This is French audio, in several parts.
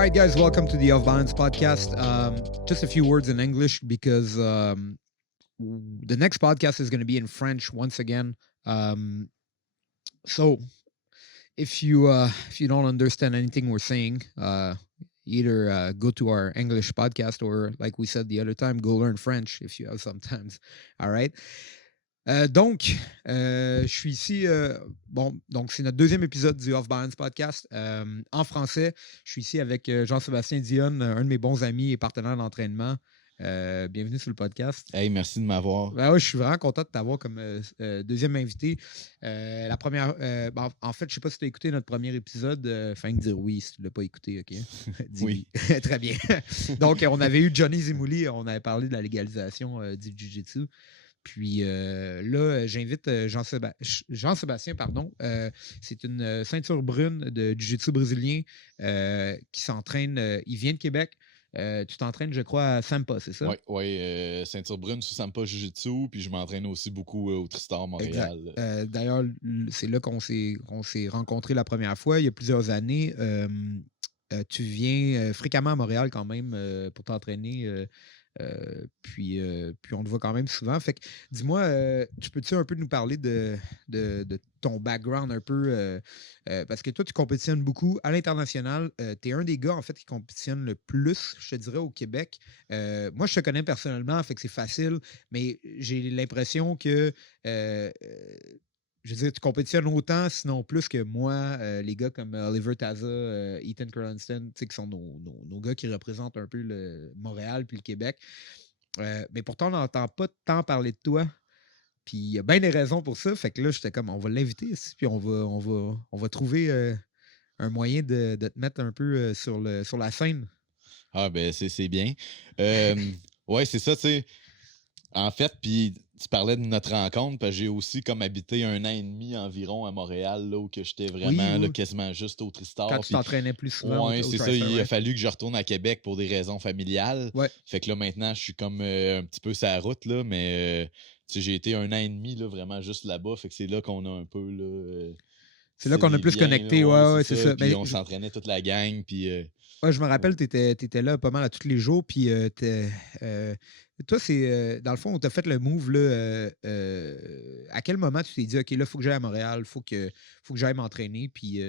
All right, guys, welcome to the Off Balance podcast. Just a few words in English because the next podcast is going to be in French once again. So if you don't understand anything we're saying, either go to our English podcast or, like we said the other time, go learn French if you have sometimes. All right. Donc, je suis ici. Donc c'est notre deuxième épisode du Off Balance Podcast. En français, je suis ici avec Jean-Sébastien Dionne, un de mes bons amis et partenaires d'entraînement. Bienvenue sur le podcast. Hey, merci de m'avoir. Ben ouais, je suis vraiment content de t'avoir comme deuxième invité. La première, en fait, je ne sais pas si tu as écouté notre premier épisode. Enfin, dire oui si tu ne l'as pas écouté, OK? Dis oui. Très bien. Donc, on avait eu Johnny Zimouli, on avait parlé de la légalisation du Jiu-Jitsu. Puis là, j'invite Jean-Sébastien, pardon. C'est une ceinture brune de Jiu-Jitsu brésilien qui s'entraîne. Il vient de Québec. Tu t'entraînes, je crois, à Sampa, c'est ça? Oui, ceinture brune sous Sampa Jiu-Jitsu, puis je m'entraîne aussi beaucoup au Tristar Montréal. D'ailleurs, c'est là qu'on s'est rencontrés la première fois, il y a plusieurs années. Tu viens fréquemment à Montréal quand même pour t'entraîner. Puis on te voit quand même souvent. Fait que dis-moi, tu peux-tu un peu nous parler de ton background un peu? Parce que toi, tu compétitionnes beaucoup à l'international. Tu es un des gars, en fait, qui compétitionne le plus, je te dirais, au Québec. Moi, je te connais personnellement, fait que c'est facile, mais j'ai l'impression que je veux dire, tu compétitionnes autant, sinon plus que moi, les gars comme Oliver Taza, Ethan Curlenston, qui sont nos gars qui représentent un peu le Montréal puis le Québec. Mais pourtant, on n'entend pas tant parler de toi. Puis il y a bien des raisons pour ça. Fait que là, j'étais comme, on va l'inviter ici, puis on va trouver un moyen de te mettre un peu sur la scène. Ah, ben, c'est bien. Ouais, c'est ça, tu sais. En fait, puis tu parlais de notre rencontre, parce que j'ai aussi comme habité 1 an et demi environ à Montréal, là, où que j'étais vraiment là, quasiment juste au Tristar. Quand tu t'entraînais plus souvent. Oui, c'est ça. Il a fallu que je retourne à Québec pour des raisons familiales. Ouais. Fait que là, maintenant, je suis comme un petit peu sur la route, là, mais j'ai été 1 an et demi là, vraiment juste là-bas. Fait que c'est là qu'on a un peu... Là, c'est là qu'on a plus connecté, ouais, c'est ça. Puis on s'entraînait toute la gang, puis... Ouais, je me rappelle, tu étais là pas mal à tous les jours. Puis toi, c'est dans le fond, on t'a fait le move. Là, à quel moment tu t'es dit, OK, là, il faut que j'aille à Montréal, il faut que j'aille m'entraîner. Puis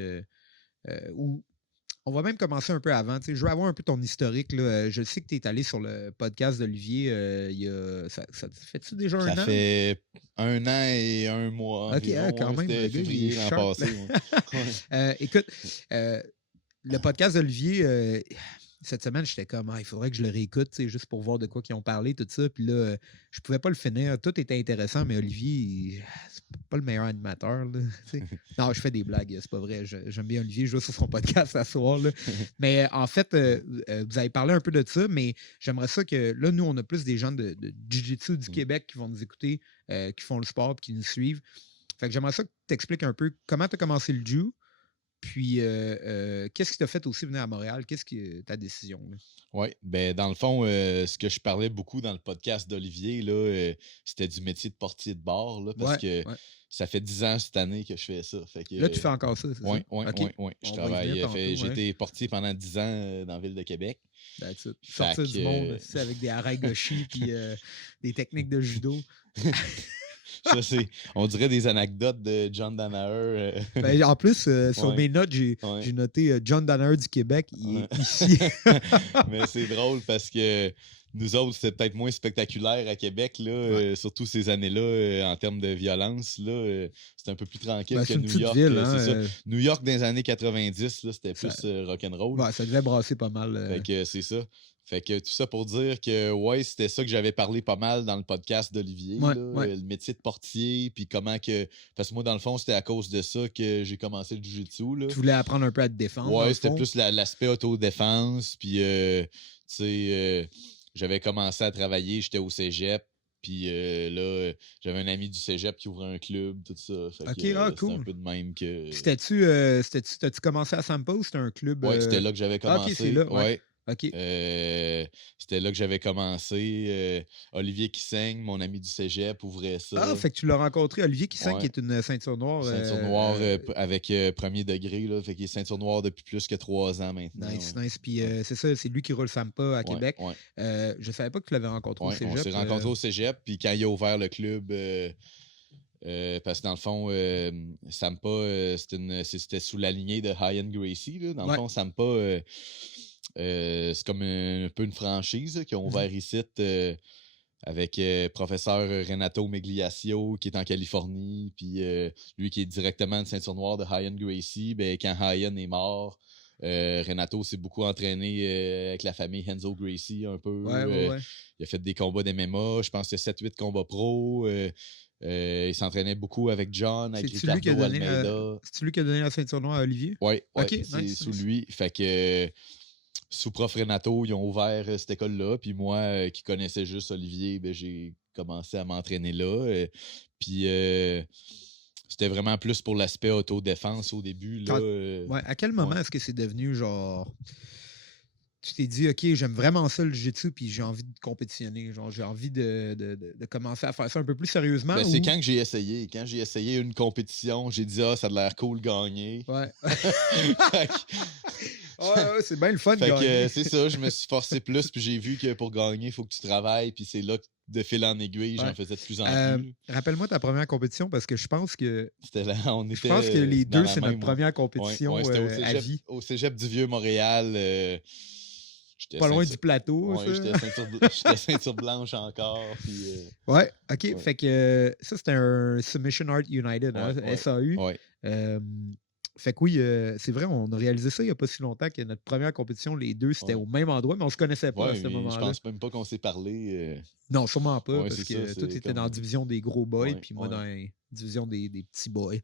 on va même commencer un peu avant. Je veux avoir un peu ton historique. Là. Je sais que tu es allé sur le podcast d'Olivier. Ça fait-tu déjà un an? Ça fait 1 an et 1 mois. OK, quand même. C'était février l'an passé. Écoute, le podcast d'Olivier, cette semaine, j'étais comme, il faudrait que je le réécoute, juste pour voir de quoi ils ont parlé, tout ça. Puis là, je pouvais pas le finir. Tout était intéressant, mais Olivier, c'est pas le meilleur animateur. Là, non, je fais des blagues, c'est pas vrai. J'aime bien Olivier, je joue sur son podcast à soir. Là. Mais en fait, vous avez parlé un peu de ça, mais j'aimerais ça que là, nous, on a plus des gens de Jiu-Jitsu du Québec qui vont nous écouter, qui font le sport, qui nous suivent. Fait que j'aimerais ça que tu expliques un peu comment tu as commencé le Jiu. Puis, qu'est-ce qui t'a fait aussi venir à Montréal? Qu'est-ce qui ta décision? Oui, ben dans le fond, ce que je parlais beaucoup dans le podcast d'Olivier, là, c'était du métier de portier de bar, là, parce que ça fait 10 ans cette année que je fais ça. Fait que, là, tu fais encore ça, c'est ça? Oui. Je travaille. J'ai été portier pendant 10 ans dans la ville de Québec. Sortir du monde avec des haragoshi puis des techniques de judo. Ça, on dirait des anecdotes de John Danaher. Ben, en plus, sur mes notes, j'ai noté John Danaher du Québec. Il est ici. Mais c'est drôle parce que nous autres, c'était peut-être moins spectaculaire à Québec, là, surtout ces années-là, en termes de violence. Là, c'était un peu plus tranquille que New York. Ville, c'est ça. New York, dans les années 90, là, c'était plus rock'n'roll. Ouais, ça devait brasser pas mal. Fait que c'est ça. Fait que tout ça pour dire que, ouais, c'était ça que j'avais parlé pas mal dans le podcast d'Olivier, le métier de portier, puis comment que... Parce que moi, dans le fond, c'était à cause de ça que j'ai commencé le jiu-jitsu, là. Tu voulais apprendre un peu à te défendre, ouais, c'était plus l'aspect autodéfense, puis, tu sais, j'avais commencé à travailler, j'étais au cégep, puis là, j'avais un ami du cégep qui ouvrait un club, tout ça. Fait que, cool. c'était un peu de même que... T'as-tu commencé à Sampa ou c'était un club? Ouais, c'était là que j'avais commencé. OK, c'est là, ouais. OK. C'était là que j'avais commencé. Olivier Kisseng, mon ami du cégep, ouvrait Ah, ça. fait que tu l'as rencontré, Olivier Kissang, qui Ouais. est une ceinture noire. Ceinture noire avec premier degré, là. Fait qu'il est ceinture noire depuis plus que 3 ans maintenant. Nice, Ouais. nice. Puis Ouais. c'est ça, c'est lui qui roule Sampa à Ouais, Québec. ouais. Je savais pas que tu l'avais rencontré au Ouais, on cégep. s'est rencontrés au cégep, puis quand il a ouvert le club, parce que dans le fond, Sampa, c'était sous la lignée de High End Gracie. Là. Dans le Ouais. fond, Sampa, c'est comme un peu une franchise là, qui ont ouvert ici avec professeur Renato Megliasio qui est en Californie, puis lui qui est directement une ceinture noire de High End Gracie. Ben, quand High End est mort, Renato s'est beaucoup entraîné avec la famille Henzo Gracie un peu. Ouais. Il a fait des combats d'MMA, je pense qu'il y a 7-8 combats pro. Il s'entraînait beaucoup avec John, avec C'est-tu lui qui a Ricardo donné Almeida. C'est-tu lui qui a donné la ceinture noire à Olivier? Ouais, Ok, c'est nice, sous nice. lui. Fait que sous Prof Renato, ils ont ouvert cette école-là. Puis moi, qui connaissais juste Olivier, ben, j'ai commencé à m'entraîner là. Puis c'était vraiment plus pour l'aspect autodéfense au début. Là, Ouais, à quel moment est-ce que c'est devenu genre. Tu t'es dit, OK, j'aime vraiment ça le jiu-jitsu, puis j'ai envie de compétitionner. Genre, j'ai envie de commencer à faire ça un peu plus sérieusement. Ben, c'est quand que j'ai essayé. Quand j'ai essayé une compétition, j'ai dit, ça a l'air cool gagner. Ouais. Fait ouais, c'est bien le fun de fait gagner. que c'est ça, je me suis forcé plus, puis j'ai vu que pour gagner, il faut que tu travailles, puis c'est là que de fil en aiguille, j'en faisais de plus en plus. Rappelle-moi ta première compétition, parce que je pense que. C'était là, on était. Je pense que les deux, c'est notre même, première compétition c'était au à cégep, vie. au cégep du Vieux-Montréal. Pas loin du plateau. Ouais, ça. j'étais ceinture blanche encore. Puis, ouais, OK. ouais. Fait que ça, c'était un Submission Art United, hein, SAU. Ouais. Fait que oui, c'est vrai, on a réalisé ça il n'y a pas si longtemps que notre première compétition, les deux, c'était au même endroit, mais on se connaissait pas à ce moment-là. Je pense même pas qu'on s'est parlé. Non, sûrement pas, Ouais, parce que ça, toi, tu étais comme... dans la division des gros boys, Ouais, puis moi, dans la division des petits boys.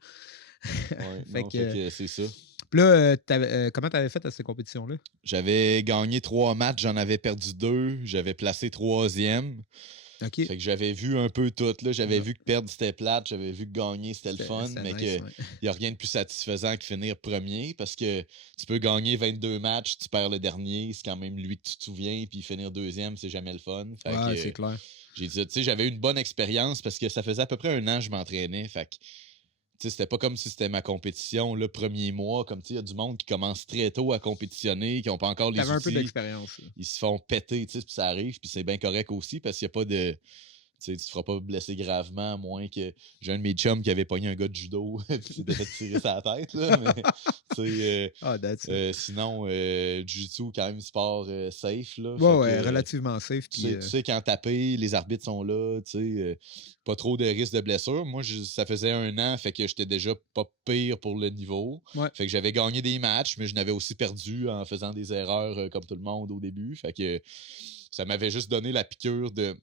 Fait que c'est ça. Puis là, comment t'avais fait à cette compétition-là? J'avais gagné 3 matchs, j'en avais perdu 2, j'avais placé 3e. OK. Fait que j'avais vu un peu tout. Là. J'avais vu que perdre, c'était plate. J'avais vu que gagner, c'était le fun. Mais nice, qu'il n'y a rien de plus satisfaisant que finir premier parce que tu peux gagner 22 matchs, tu perds le dernier. C'est quand même lui que tu te souviens. Puis finir deuxième, c'est jamais le fun. Fait que, c'est clair. J'ai dit, tu sais, j'avais eu une bonne expérience parce que ça faisait à peu près 1 an que je m'entraînais. Fait que, tu sais, c'était pas comme si c'était ma compétition le premier mois. Comme tu sais, il y a du monde qui commence très tôt à compétitionner, qui n'ont pas encore les outils. T'avais un peu d'expérience. Ils se font péter, tu sais, puis ça arrive. Puis c'est bien correct aussi parce qu'il n'y a pas de... Tu te feras pas blesser gravement, à moins que j'ai un de mes chums qui avait pogné un gars de judo et qui s'était fait tirer sa tête. Là, mais, sinon, jiu-jitsu, quand même, sport safe. Là, ouais, relativement safe. Tu sais, quand taper, les arbitres sont là. Pas trop de risque de blessure. Moi, ça faisait 1 an, fait que j'étais déjà pas pire pour le niveau. Ouais. Fait que j'avais gagné des matchs, mais je n'avais aussi perdu en faisant des erreurs comme tout le monde au début. Fait que ça m'avait juste donné la piqûre de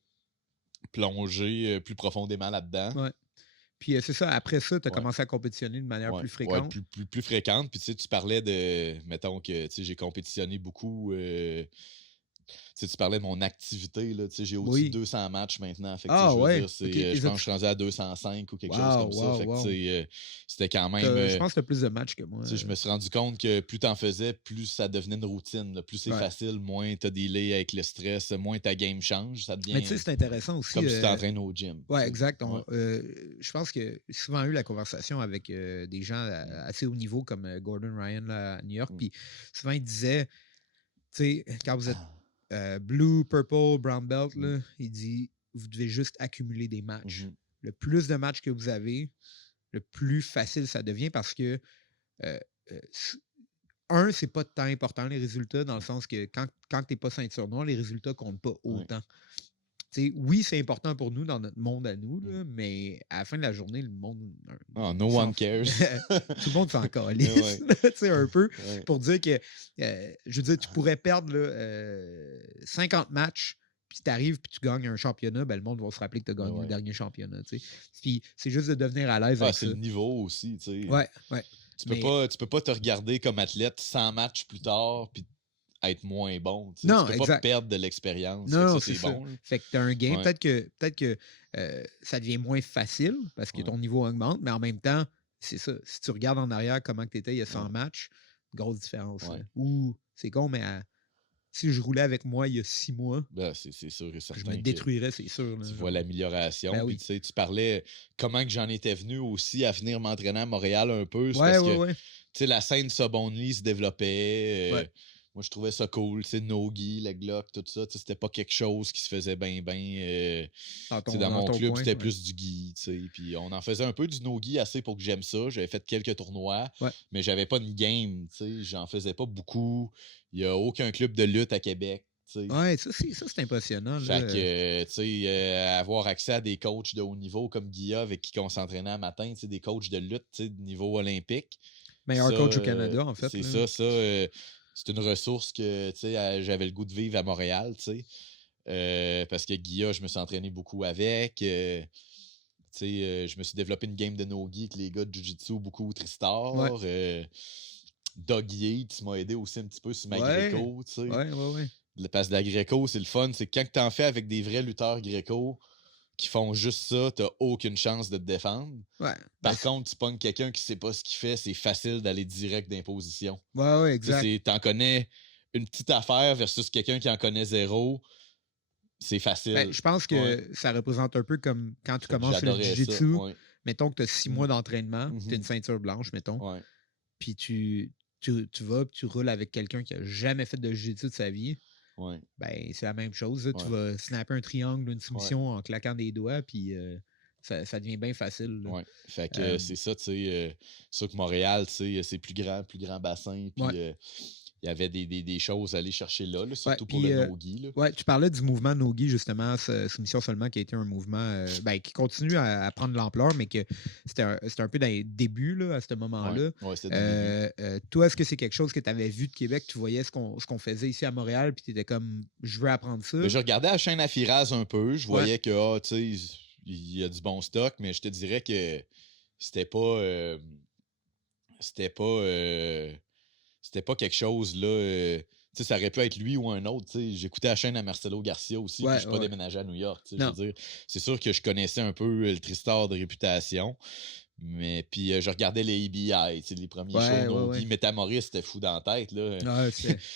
plonger plus profondément là-dedans. Ouais. Puis c'est ça, après ça, tu as commencé à compétitionner de manière plus fréquente. Ouais, plus fréquente. Puis tu parlais de, mettons que j'ai compétitionné beaucoup. Tu parlais de mon activité. Là, j'ai au-dessus de 200 matchs maintenant. Fait que, je pense que je suis rendu à 205 ou quelque chose comme ça. Fait que, c'était quand même... je pense que tu as plus de matchs que moi. Je me suis rendu compte que plus tu en faisais, plus ça devenait une routine. Là. Plus c'est facile, moins tu as des lays avec le stress, moins ta game change. Ça devient... Mais tu sais, c'est intéressant aussi. Comme si tu t'entraînes au gym. Oui, exact. Je pense que j'ai souvent eu la conversation avec des gens assez haut niveau comme Gordon Ryan là, à New York. Puis souvent, il disait, tu sais, quand vous êtes blue, purple, brown belt, là, il dit, vous devez juste accumuler des matchs. Le plus de matchs que vous avez, le plus facile ça devient parce que c'est pas tant important les résultats, dans le sens que quand tu n'es pas ceinture noire, les résultats comptent pas autant. Oui, c'est important pour nous dans notre monde à nous, là, mais à la fin de la journée, le monde... no one cares. Tout le monde s'en calisse, un peu, pour dire que, je veux dire, tu pourrais perdre là, 50 matchs, puis tu arrives, puis tu gagnes un championnat, ben, le monde va se rappeler que tu as gagné le dernier championnat. Puis c'est juste de devenir à l'aise avec ça. C'est le niveau aussi. T'sais. Ouais. Tu peux pas te regarder comme athlète 100 matchs plus tard, puis être moins bon. Non, tu peux pas perdre de l'expérience. Non, c'est ça. bon. Fait que tu as un gain. Peut-être que ça devient moins facile parce que ton niveau augmente, mais en même temps, c'est ça. Si tu regardes en arrière comment tu étais il y a 100 matchs, grosse différence. Ou c'est con, mais si je roulais avec moi il y a 6 mois, Ben, c'est sûr et je me certain que détruirais, c'est sûr. Là, tu vois genre. l'amélioration. Ben Puis oui. tu sais, tu parlais comment que j'en étais venu aussi à venir m'entraîner à Montréal un peu. C'est Ouais, parce ouais, que, tu ouais. sais, la scène Subonly se développait. Ouais. Moi, je trouvais ça cool. Tu sais, Nogi, le Glock, tout ça. Tu sais, c'était pas quelque chose qui se faisait bien, bien. Tu sais, dans Dans mon ton club, coin. c'était Ouais. plus du Guy, tu sais. Puis on en faisait un peu du Nogi assez pour que j'aime ça. J'avais fait quelques tournois, Ouais. mais j'avais pas de game, tu sais. J'en faisais pas beaucoup. Il y a aucun club de lutte à Québec, tu sais. Ouais, ça, c'est impressionnant. Fait Là. que, tu sais, avoir accès à des coachs de haut niveau comme Guilla avec qui on s'entraînait à matin, tu sais, des coachs de lutte, tu sais, de niveau olympique. Meilleur Ça, coach au Canada, en fait. c'est Là. c'est une ressource que, tu sais, j'avais le goût de vivre à Montréal, tu sais. Parce que Guilla, je me suis entraîné beaucoup avec. Tu sais, je me suis développé une game de no-gi avec les gars de Jiu-Jitsu, beaucoup Ouais. Tristar. Doug Yates m'a aidé aussi un petit peu sur ma Ouais. Greco, tu sais. Ouais, ouais, ouais. Parce que la Greco, c'est le fun. C'est que quand t'en fais avec des vrais lutteurs Greco qui font juste ça, t'as aucune chance de te défendre. Ouais. Ben, Par contre, tu pognes quelqu'un qui sait pas ce qu'il fait, c'est facile d'aller direct d'imposition. ouais, ouais, Tu sais, exact. t'en connais une petite affaire versus quelqu'un qui en connaît zéro, c'est Ben, facile. je pense Ouais. que ça représente un peu comme quand tu Fait que commences le j'adorais ça. jiu-jitsu. Ouais. Mettons que tu as 6 mois d'entraînement, tu as une Mhm. ceinture blanche, mettons. Ouais. Puis tu vas, puis tu roules avec quelqu'un qui a jamais fait de jiu-jitsu de sa vie. Ouais. Ben, c'est la même chose. Là. Tu Ouais. vas snapper un triangle, une Ouais. soumission en claquant des doigts, puis ça devient bien facile. Là. Ouais. Fait que c'est ça, tu sais. Sûr que Montréal, tu sais, c'est plus grand bassin. Puis Ouais. il y avait des choses à aller chercher là, Ouais, surtout pour puis, le no-gi. Là. ouais, tu parlais du mouvement Nogi, justement, Soumission seulement, qui a été un mouvement ben, qui continue à prendre de l'ampleur, mais que c'était un peu dans les débuts là, à ce moment-là. Ouais, c'était dans les débuts. Toi, est-ce que c'est quelque chose que tu avais vu de Québec? Tu voyais ce qu'on faisait ici à Montréal, puis tu étais comme, je veux apprendre ça? Mais je regardais la chaîne à Firaz un peu. Je Ouais. voyais que, ah, tu sais, il y a du bon stock, mais je te dirais que c'était pas. C'était pas. C'était pas quelque chose là. Tu sais, ça aurait pu être lui ou un autre. Tu sais. J'écoutais la chaîne à Marcelo Garcia aussi, puis Ouais, je suis pas ouais. déménagé à New York. Tu sais, je Non. veux dire, c'est sûr que je connaissais un peu le Tristar de réputation. Mais puis je regardais les ABI, tu sais, les premiers Ouais, shows ouais, Nogi. ouais. Métamoris, c'était fou dans la tête. Là. Ouais,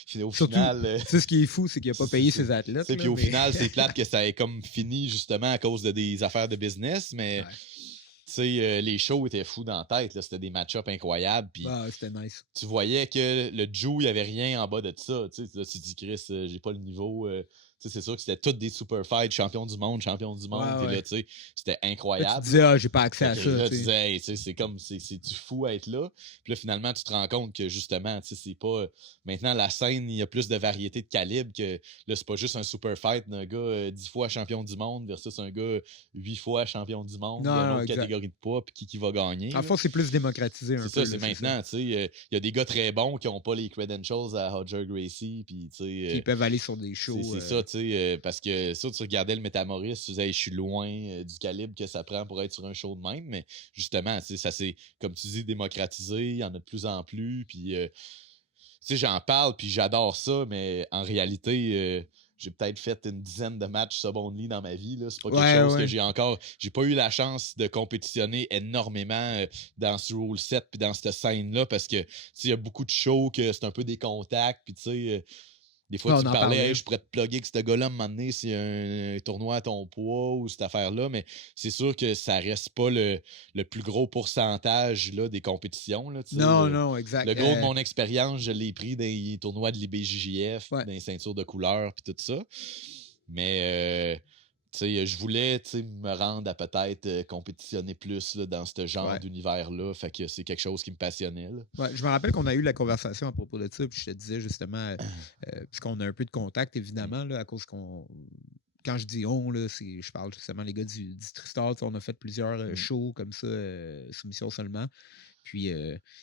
Puis au surtout, final. tu sais, ce qui est fou, c'est qu'il n'a pas payé ses Tu athlètes. sais, Là, puis au mais... final, c'est plate que ça ait comme fini justement à cause de des affaires de business, mais Ouais. tu sais, les shows étaient fous dans la tête. Là. C'était des match-ups incroyables. Puis Ouais, c'était nice. tu voyais que le Jew, il n'y avait rien en bas de ça. Tu sais, là, tu dis, Chris, j'ai pas le niveau. Tu sais, c'est sûr que c'était tous des super fights, champions du monde. Ouais, Puis ouais. là, tu sais, c'était Là, tu te incroyable. disais, ah, j'ai pas accès Fait à que ça. là, Tu tu sais. disais, hey, tu sais, c'est comme, c'est-tu fou à être là? Puis là, finalement, tu te rends compte que justement, tu sais, c'est pas. Maintenant, la scène, il y a plus de variété de calibre que là, c'est pas juste un super fight d'un gars 10 fois champion du monde versus un gars 8 fois champion du monde Non, d'une non, autre exact. catégorie de poids, puis qui va gagner. En Là. fond, c'est plus démocratisé un C'est peu. ça, c'est là, maintenant, tu sais. Il y a des gars très bons qui n'ont pas les credentials à Roger Gracie, puis tu sais. Qui peuvent aller sur des shows. C'est ça, tu sais, parce que ça, tu regardais le Métamoris, tu disais, hey, je suis loin du calibre que ça prend pour être sur un show de même, mais justement, tu sais, ça s'est, comme tu dis, démocratisé, il y en a de plus en plus, puis, tu sais, j'en parle, puis j'adore ça, mais en réalité, j'ai peut-être fait une dizaine de matchs sub-only dans ma vie, là. C'est pas quelque Ouais, chose que ouais. j'ai pas eu la chance de compétitionner énormément dans ce rule set puis dans cette scène-là, parce que, tu sais, il y a beaucoup de shows que c'est un peu des contacts, puis tu sais, des fois, Ouais, tu on me en parlais, parlait. hey, je pourrais te plugger avec ce gars-là à un moment donné s'il y a un tournoi à ton poids ou cette affaire-là, mais c'est sûr que ça reste pas le plus gros pourcentage là, des compétitions. Là, Non, non, exact. le gros de mon expérience, je l'ai pris dans les tournois de l'IBJJF, Ouais. dans les ceintures de couleur, puis tout ça. Mais tu sais, je voulais me rendre à peut-être compétitionner plus là, dans ce genre Ouais. d'univers-là. Fait que c'est quelque chose qui me passionnait. Là. Ouais, je me rappelle qu'on a eu la conversation à propos de ça, puis je te disais justement, puisqu'on a un peu de contact, évidemment, là, à cause qu'on. Quand je dis on, là, je parle justement les gars du Tristar, on a fait plusieurs shows comme ça, soumission seulement. Puis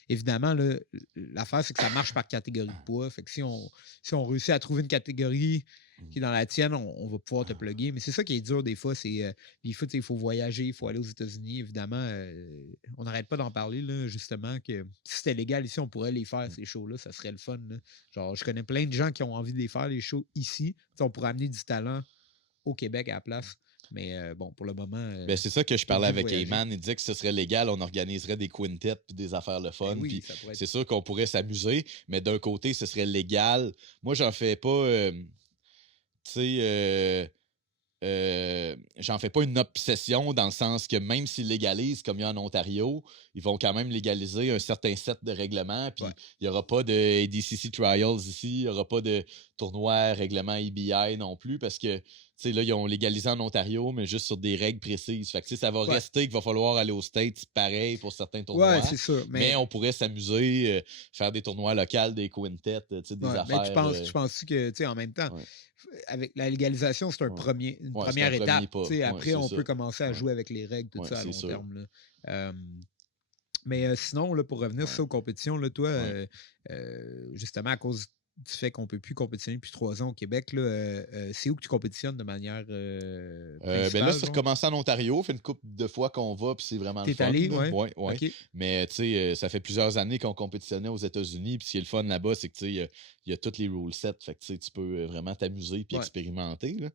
évidemment, là, l'affaire, c'est que ça marche par catégorie de poids. Fait que si on réussit à trouver une catégorie qui est dans la tienne, on va pouvoir te plugger. Mais c'est ça qui est dur des fois, c'est des fois, il faut voyager, il faut aller aux États-Unis. Évidemment, on n'arrête pas d'en parler, là, justement, que si c'était légal ici, on pourrait les faire, ces shows-là. Ça serait le fun. Là. Genre, je connais plein de gens qui ont envie de les faire, les shows ici. T'sais, on pourrait amener du talent au Québec à la place. Mais bon, pour le moment, Ben, c'est ça que je pas parlais obligé de avec voyager. Heyman. Il disait que ce serait légal, on organiserait des quintets puis des affaires le Ben fun. oui, Puis ça pourrait c'est être. sûr qu'on pourrait s'amuser, mais d'un côté, ce serait légal. Moi, j'en fais pas. Tu sais, j'en fais pas une obsession dans le sens que même s'ils légalisent comme il y a en Ontario, ils vont quand même légaliser un certain set de règlements. Puis Ouais. il n'y aura pas de ADCC Trials ici, il n'y aura pas de tournoi règlement EBI non plus parce que là, ils ont légalisé en Ontario, mais juste sur des règles précises. Fait que ça va Ouais. rester qu'il va falloir aller aux States pareil pour certains Ouais, tournois. c'est ça. Mais on pourrait s'amuser, faire des tournois locaux, des quintets, des Ouais, affaires. mais tu penses que, tu sais, en même temps, Ouais. avec la légalisation, c'est une Ouais, c'est première un premier étape. pas. Après, C'est on ça. peut commencer à Ouais. jouer avec les règles, tout Ouais, ça à c'est long sûr. terme. Là. Mais sinon, là, pour revenir sur ça aux compétitions, là, toi, justement, à cause du fait qu'on ne peut plus compétitionner depuis 3 ans au Québec, là, c'est où que tu compétitionnes de manière Ben principale? là, c'est recommencé en Ontario. Fait une couple de fois qu'on va, puis c'est vraiment le T'es fun. allé, Là. ouais? Ouais. OK. Mais tu sais, ça fait plusieurs années qu'on compétitionnait aux États-Unis. Puis ce qui est le fun là-bas, c'est que tu sais, il y a tous les rule sets. Fait que tu peux vraiment t'amuser puis expérimenter. Là.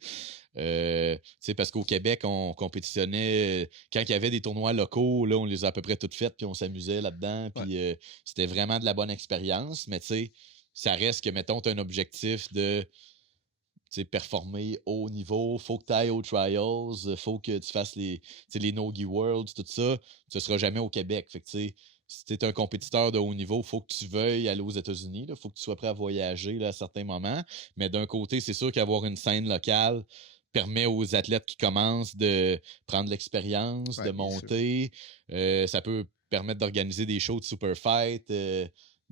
Tu sais, parce qu'au Québec, on compétitionnait quand il y avait des tournois locaux, là, on les a à peu près toutes faites, puis on s'amusait là-dedans. Puis c'était vraiment de la bonne expérience. Mais tu sais, ça reste que, mettons, tu as un objectif de performer haut niveau, faut que tu ailles aux trials, faut que tu fasses les Nogi Worlds, tout ça, tu ne seras jamais au Québec. Fait que, si tu es un compétiteur de haut niveau, faut que tu veuilles aller aux États-Unis, il faut que tu sois prêt à voyager là, à certains moments. Mais d'un côté, c'est sûr qu'avoir une scène locale permet aux athlètes qui commencent de prendre l'expérience, de monter. Ça peut permettre d'organiser des shows de super fight,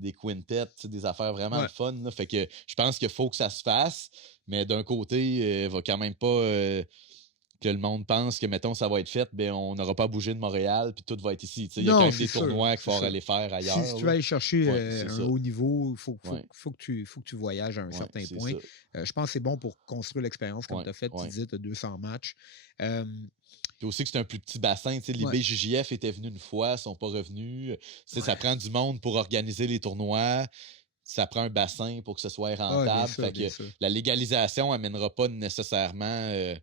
des quintets, des affaires vraiment le fun. Là. Fait que je pense qu'il faut que ça se fasse, mais d'un côté, il va quand même pas que le monde pense que, mettons, ça va être fait, ben on n'aura pas bougé de Montréal, puis tout va être ici. Il y a quand même des tournois qu'il faut aller faire ailleurs. Si tu veux aller chercher un haut niveau, il faut que tu voyages à un certain point. Je pense que c'est bon pour construire l'expérience comme tu as fait. Tu disais, tu as 200 matchs. Puis aussi que c'est un plus petit bassin. Les BJJF étaient venus une fois, ils sont pas revenus. Ça prend du monde pour organiser les tournois. Ça prend un bassin pour que ce soit rentable. Fait que la légalisation n'amènera pas nécessairement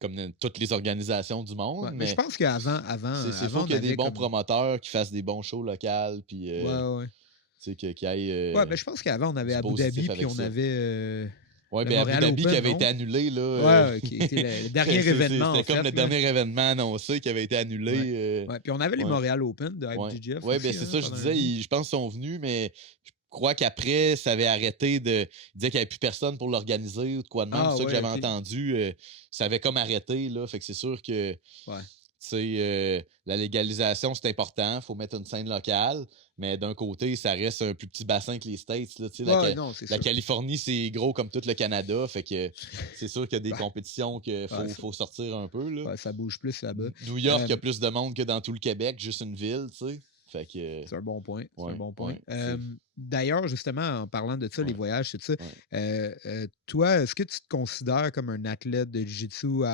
comme toutes les organisations du monde. Mais je pense qu'avant, il faut qu'il y ait des bons promoteurs qui fassent des bons shows locaux. Puis, qui aillent. Je pense qu'avant, on avait Abu Dhabi, puis on avait. Oui, mais Abu Dhabi qui avait été annulé. Là, qui était le dernier événement. C'était comme le dernier événement annoncé qui avait été annulé. Puis on avait les Montréal Open de IBJJF. Oui, ben c'est ça, je disais. Je pense qu'ils sont venus, mais je crois qu'après, ça avait arrêté Ils disaient qu'il n'y avait plus personne pour l'organiser ou de quoi de même. C'est ça que j'avais entendu. Ça avait comme arrêté. Là, fait que c'est sûr que. La légalisation, c'est important. Il faut mettre une scène locale. Mais d'un côté, ça reste un plus petit bassin que les States. Là, la Californie, c'est gros comme tout le Canada. Fait que c'est sûr qu'il y a des compétitions qu'il faut sortir un peu. Là. Ça bouge plus là-bas. New York, il y a plus de monde que dans tout le Québec, juste une ville. Fait que, c'est un bon point. D'ailleurs, justement, en parlant de ça, les voyages, tout ça, toi, est-ce que tu te considères comme un athlète de Jiu-Jitsu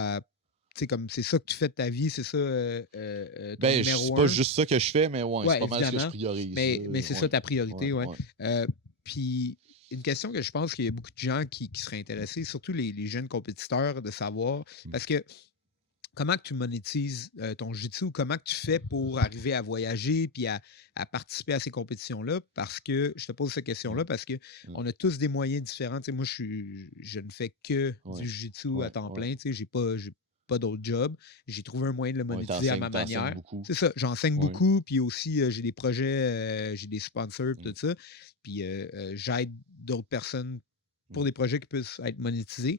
comme c'est ça que tu fais de ta vie, c'est ça ton numéro c'est pas juste ça que je fais, mais c'est pas mal ce que je priorise. Mais c'est ça ta priorité, Puis une question que je pense qu'il y a beaucoup de gens qui seraient intéressés, surtout les jeunes compétiteurs, de savoir, parce que comment que tu monétises ton jiu-jitsu, comment que tu fais pour arriver à voyager puis à participer à ces compétitions-là, parce que je te pose cette question-là parce que on a tous des moyens différents. Moi, je ne fais que du jiu-jitsu à temps plein. J'ai pas d'autre job. J'ai trouvé un moyen de le monétiser à ma manière. C'est ça, j'enseigne beaucoup, puis aussi j'ai des projets, j'ai des sponsors, tout ça. Puis j'aide d'autres personnes pour des projets qui peuvent être monétisés.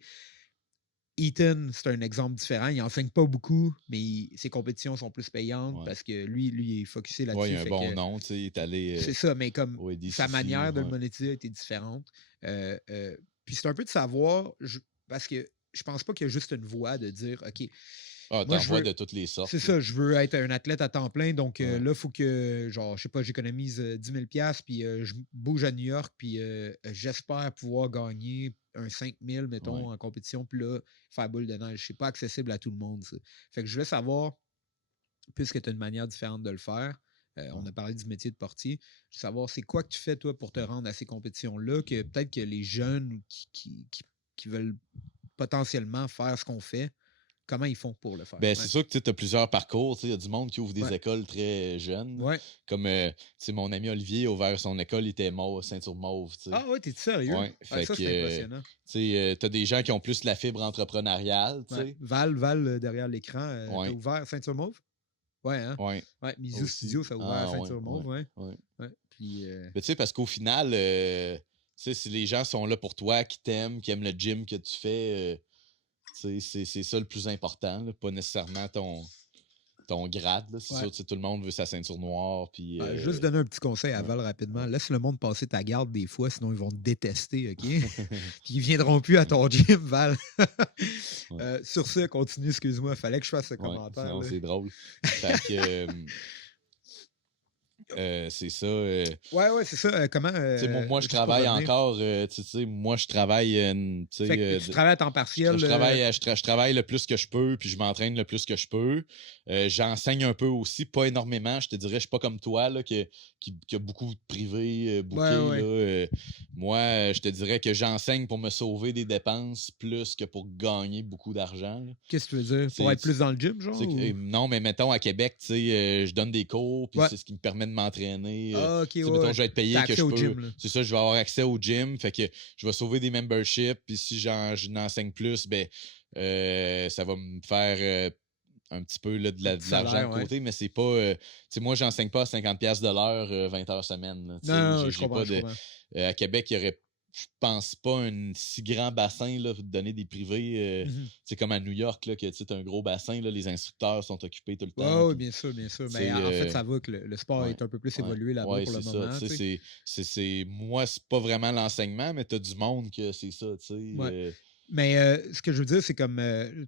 Ethan, c'est un exemple différent. Il n'enseigne pas beaucoup, mais ses compétitions sont plus payantes parce que lui, il est focusé là-dessus. Il a un bon nom, il est allé. C'est ça, mais comme sa manière de le monétiser a été différente. Puis c'est un peu de savoir, parce que je pense pas qu'il y a juste une voie de dire, OK. Moi, je vois de toutes les sortes. C'est ça, je veux être un athlète à temps plein, donc là, il faut que, genre, je sais pas, j'économise 10 000 $, puis je bouge à New York, puis j'espère pouvoir gagner un 5 000, mettons, en compétition, puis là, faire boule de neige. C'est pas accessible à tout le monde, ça. Fait que je voulais savoir, puisque tu as une manière différente de le faire, on a parlé du métier de portier, je veux savoir, c'est quoi que tu fais, toi, pour te rendre à ces compétitions-là, que peut-être que les jeunes qui veulent potentiellement faire ce qu'on fait, comment ils font pour le faire? Ben, Ouais. c'est sûr que tu as plusieurs parcours. Il y a du monde qui ouvre des Ouais. écoles très jeunes. Ouais. Comme mon ami Olivier a ouvert son école, il était mauve, ceinture mauve. Tu sais. Ah ouais, t'es sérieux? Ouais, Ah, fait ça, que c'est impressionnant. t'as des gens qui ont plus la fibre entrepreneuriale. Tu Ouais. sais. Val, derrière l'écran, t'as Ouais, ouvert Ceinture Mauve? Ouais, hein? ouais, Ouais, Mizu aussi. Studio, ça a ouvert Ah, ouais, Ceinture Mauve, ouais. ouais. Ouais. Puis, Mais tu sais, parce qu'au final, tu sais, si les gens sont là pour toi, qui t'aiment, qui aiment le gym que tu fais, tu sais, c'est ça le plus important, là, pas nécessairement ton grade. Là. C'est ouais. sûr, tu sais, tout le monde veut sa ceinture noire. Puis, Juste donner un petit conseil à ouais, Val rapidement. ouais. Laisse le monde passer ta garde des fois, sinon ils vont te détester, OK? Puis ils viendront plus à ton gym, Val. Ouais. Sur ce, continue, excuse-moi, fallait que je fasse ce Ouais, commentaire. non, Là. c'est drôle. Fait que c'est ça. Ouais, c'est ça. Comment. Tu sais, moi, je juste pour travaille revenir. encore. Tu sais, moi, je travaille. Tu sais, Fait que tu travailles à temps partiel. je travaille le plus que je peux, puis je m'entraîne le plus que je peux. J'enseigne un peu aussi, pas énormément. Je te dirais, je suis pas comme toi, là, qui a beaucoup de privés bookés. Ouais. Là. Moi, je te dirais que j'enseigne pour me sauver des dépenses plus que pour gagner beaucoup d'argent. Là. Qu'est-ce que tu veux dire? Pour être plus dans le gym, genre? Non, mais mettons, à Québec, tu sais, je donne des cours, puis c'est ce qui me permet de m'entraîner. Ah, ok, mettons, je vais être payé que je peux. Gym, c'est ça, je vais avoir accès au gym. Fait que je vais sauver des memberships. Puis si je n'enseigne plus, ben ça va me faire un petit peu là, de l'argent de côté, mais c'est pas. Tu sais, moi, j'enseigne pas à 50$ de l'heure, 20 heures semaine. Là, non, je comprends. À Québec, il y aurait. Je pense pas un si grand bassin là, de donner des privés. C'est comme à New York, là, que tu as un gros bassin, là, les instructeurs sont occupés tout le temps. Oui, bien sûr. Mais en fait, ça va que le sport est un peu plus évolué là-bas pour le moment. Moi, c'est pas vraiment l'enseignement, mais tu as du monde que c'est ça. Mais ce que je veux dire, c'est comme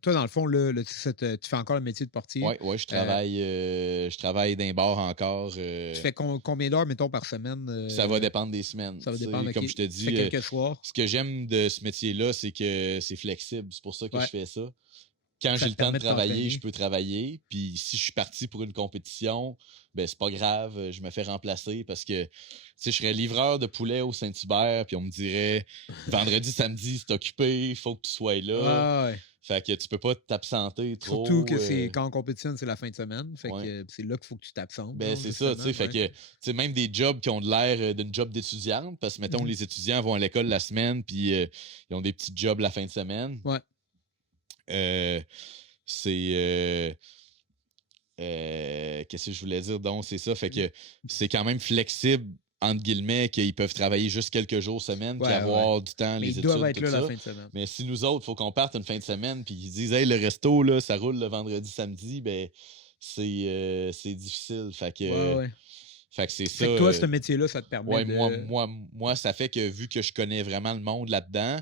toi, dans le fond, là, tu fais encore le métier de portier. Oui, je travaille d'un bar encore. Tu fais combien d'heures, mettons, par semaine? Ça va dépendre des semaines. Ça va dépendre, comme je te dis. Tu fais quelques soirs. Ce que j'aime de ce métier-là, c'est que c'est flexible. C'est pour ça que je fais ça. Quand j'ai le temps de travailler, je peux travailler. Puis si je suis parti pour une compétition, ben c'est pas grave, je me fais remplacer parce que je serais livreur de poulet au Saint-Hubert, puis on me dirait vendredi, samedi, c'est occupé, il faut que tu sois là. Fait que tu peux pas t'absenter trop. Surtout que c'est quand on compétitionne, c'est la fin de semaine. Fait que c'est là qu'il faut que tu t'absentes. Ben c'est ça, tu sais. Fait que même des jobs qui ont de l'air d'une job d'étudiante, parce que mettons, les étudiants vont à l'école la semaine, puis ils ont des petits jobs la fin de semaine. Ouais. Qu'est-ce que je voulais dire? Donc, c'est ça. Fait que c'est quand même flexible, entre guillemets, qu'ils peuvent travailler juste quelques jours semaine puis avoir du temps, mais les études, ils doivent être tout là ça. la fin de semaine. Mais si nous autres, il faut qu'on parte une fin de semaine puis qu'ils disent « Hey, le resto, là, ça roule le vendredi, samedi », ben c'est difficile. Fait que... Fait que c'est ça. Fait que toi, ce métier-là, ça te permet moi, ça fait que vu que je connais vraiment le monde là-dedans,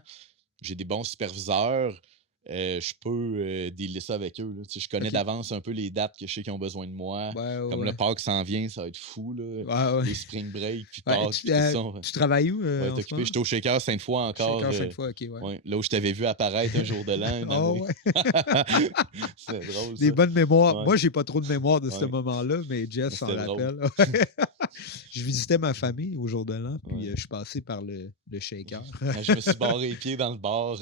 j'ai des bons superviseurs, je peux dealer ça avec eux. Là. Je connais d'avance un peu les dates que je sais qu'ils ont besoin de moi. Comme le Pâques s'en vient, ça va être fou. Là. Les spring break, puis Pâques, tout ça. Tu travailles où? J'étais au Shaker Sainte-Foy encore. Sainte-Foy, OK, là où je t'avais vu apparaître un jour de l'an. C'est drôle. Des bonnes mémoires. Moi, j'ai pas trop de mémoire de ce moment-là, mais Jess s'en rappelle. Je visitais ma famille au jour de l'an, puis je suis passé par le Shaker. Je me suis barré les pieds dans le bar.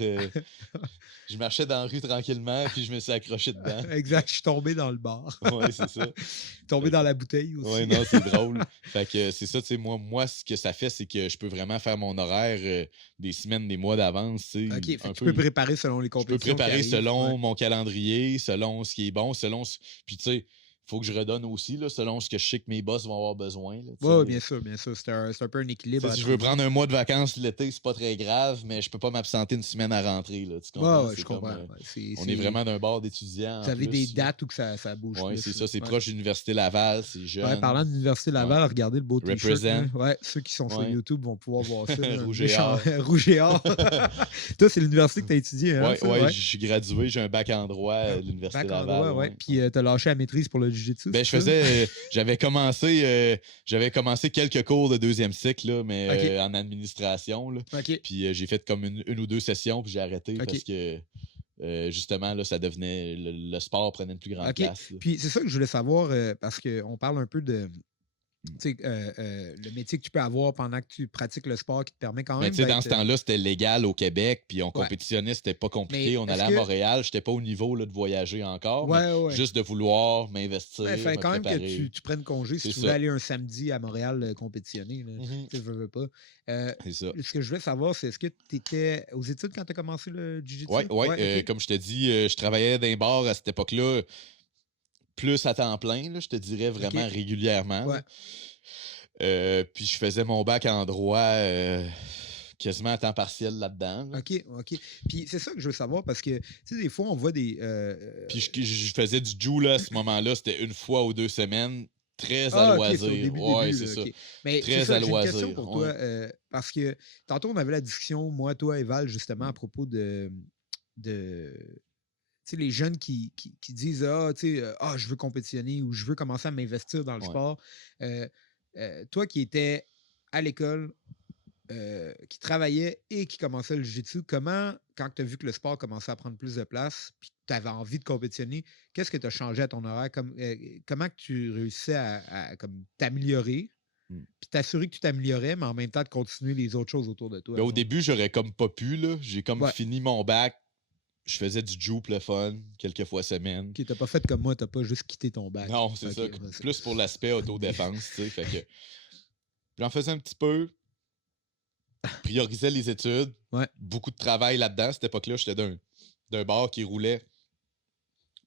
Je marchais dans la rue tranquillement, puis je me suis accroché dedans. Exact, je suis tombé dans le bar. Oui, c'est ça. Tombé dans la bouteille aussi. Oui, non, c'est drôle. Fait que c'est ça, tu sais, moi, ce que ça fait, c'est que je peux vraiment faire mon horaire des semaines, des mois d'avance. OK, fait que tu peux préparer selon les compétitions. Je peux préparer selon mon calendrier, selon ce qui est bon, Puis tu sais, faut que je redonne aussi, là, selon ce que je sais que mes boss vont avoir besoin. Oui, bien sûr. C'est un peu un équilibre. Si je veux prendre un mois de vacances l'été, c'est pas très grave, mais je peux pas m'absenter une semaine à rentrer. Là, tu comprends? Je comprends. On est vraiment d'un bord d'étudiants. Vous avez des dates où que ça bouge. Oui, c'est ça. C'est proche de l'Université Laval, c'est jeune. Parlant de l'Université Laval, regardez le beau t-shirt. Ceux qui sont sur YouTube vont pouvoir voir ça. Rouge et or. Rouge et or. Toi, c'est l'université que tu as étudié. Oui, je suis gradué. J'ai un bac en droit à l'Université Laval. Oui. Puis tu as lâché la maîtrise pour le jiu-jitsu. Ben, j'avais commencé quelques cours de deuxième cycle, là, mais en administration. Là. Puis j'ai fait comme une ou deux sessions, puis j'ai arrêté parce que justement, là, ça devenait. Le sport prenait une plus grande place. Là. Puis c'est ça que je voulais savoir, parce qu'on parle un peu de le métier que tu peux avoir pendant que tu pratiques le sport qui te permet quand Mais même tu sais, dans d'être. ce temps-là, c'était légal au Québec, puis on Ouais. compétitionnait, c'était pas compliqué. Mais On allait est-ce à que. Montréal, j'étais pas au niveau là, de voyager encore, mais Ouais, ouais. juste de vouloir Ouais, il m'investir, fallait me quand même que préparer. tu prennes congé si C'est tu voulais ça. aller un samedi à Montréal compétitionner. Là. Mhm. Tu sais, veux pas. Euh, C'est ça. Ce que je voulais savoir, c'est est-ce que tu étais aux études quand tu as commencé le Ouais, Jiu-Jitsu? ouais. Ouais, ok. Comme je te dis, je travaillais dans les bars à cette époque-là, plus à temps plein, là, je te dirais Ok. vraiment régulièrement. Ouais. Puis je faisais mon bac en droit quasiment à temps partiel là-dedans. Là. OK. Puis c'est ça que je veux savoir parce que, tu sais, des fois, on voit des. Puis je faisais du jiu là, à ce moment-là, c'était une fois ou 2 semaines, très à OK, c'est au loisir. début, Ouais, c'est là, ça. OK. Mais c'est Très ça, à j'ai une question loisir. pour toi. Ouais. Parce que tantôt, on avait la discussion, moi, toi et Val, justement, à propos de tu sais, les jeunes qui disent tu sais, je veux compétitionner ou je veux commencer à m'investir dans le Ouais. sport. Toi qui étais à l'école, qui travaillait et qui commençait le jiu-jitsu, comment, quand tu as vu que le sport commençait à prendre plus de place puis que tu avais envie de compétitionner, qu'est-ce que tu as changé à ton horaire? Comment que tu réussissais à comme t'améliorer Mm. puis t'assurer que tu t'améliorais, mais en même temps de continuer les autres choses autour de toi? Ben, au Genre? début, j'aurais comme pas pu. Là. J'ai comme Ouais. fini mon bac. Je faisais du jiu pour le fun, quelques fois semaine. OK, t'as pas fait comme moi, t'as pas juste quitté ton bac. Non, c'est OK, ça. ouais, Plus pour l'aspect autodéfense, tu sais. Fait que j'en faisais un petit peu. Priorisais les études. Ouais. Beaucoup de travail là-dedans. À cette époque-là, j'étais d'un bar qui roulait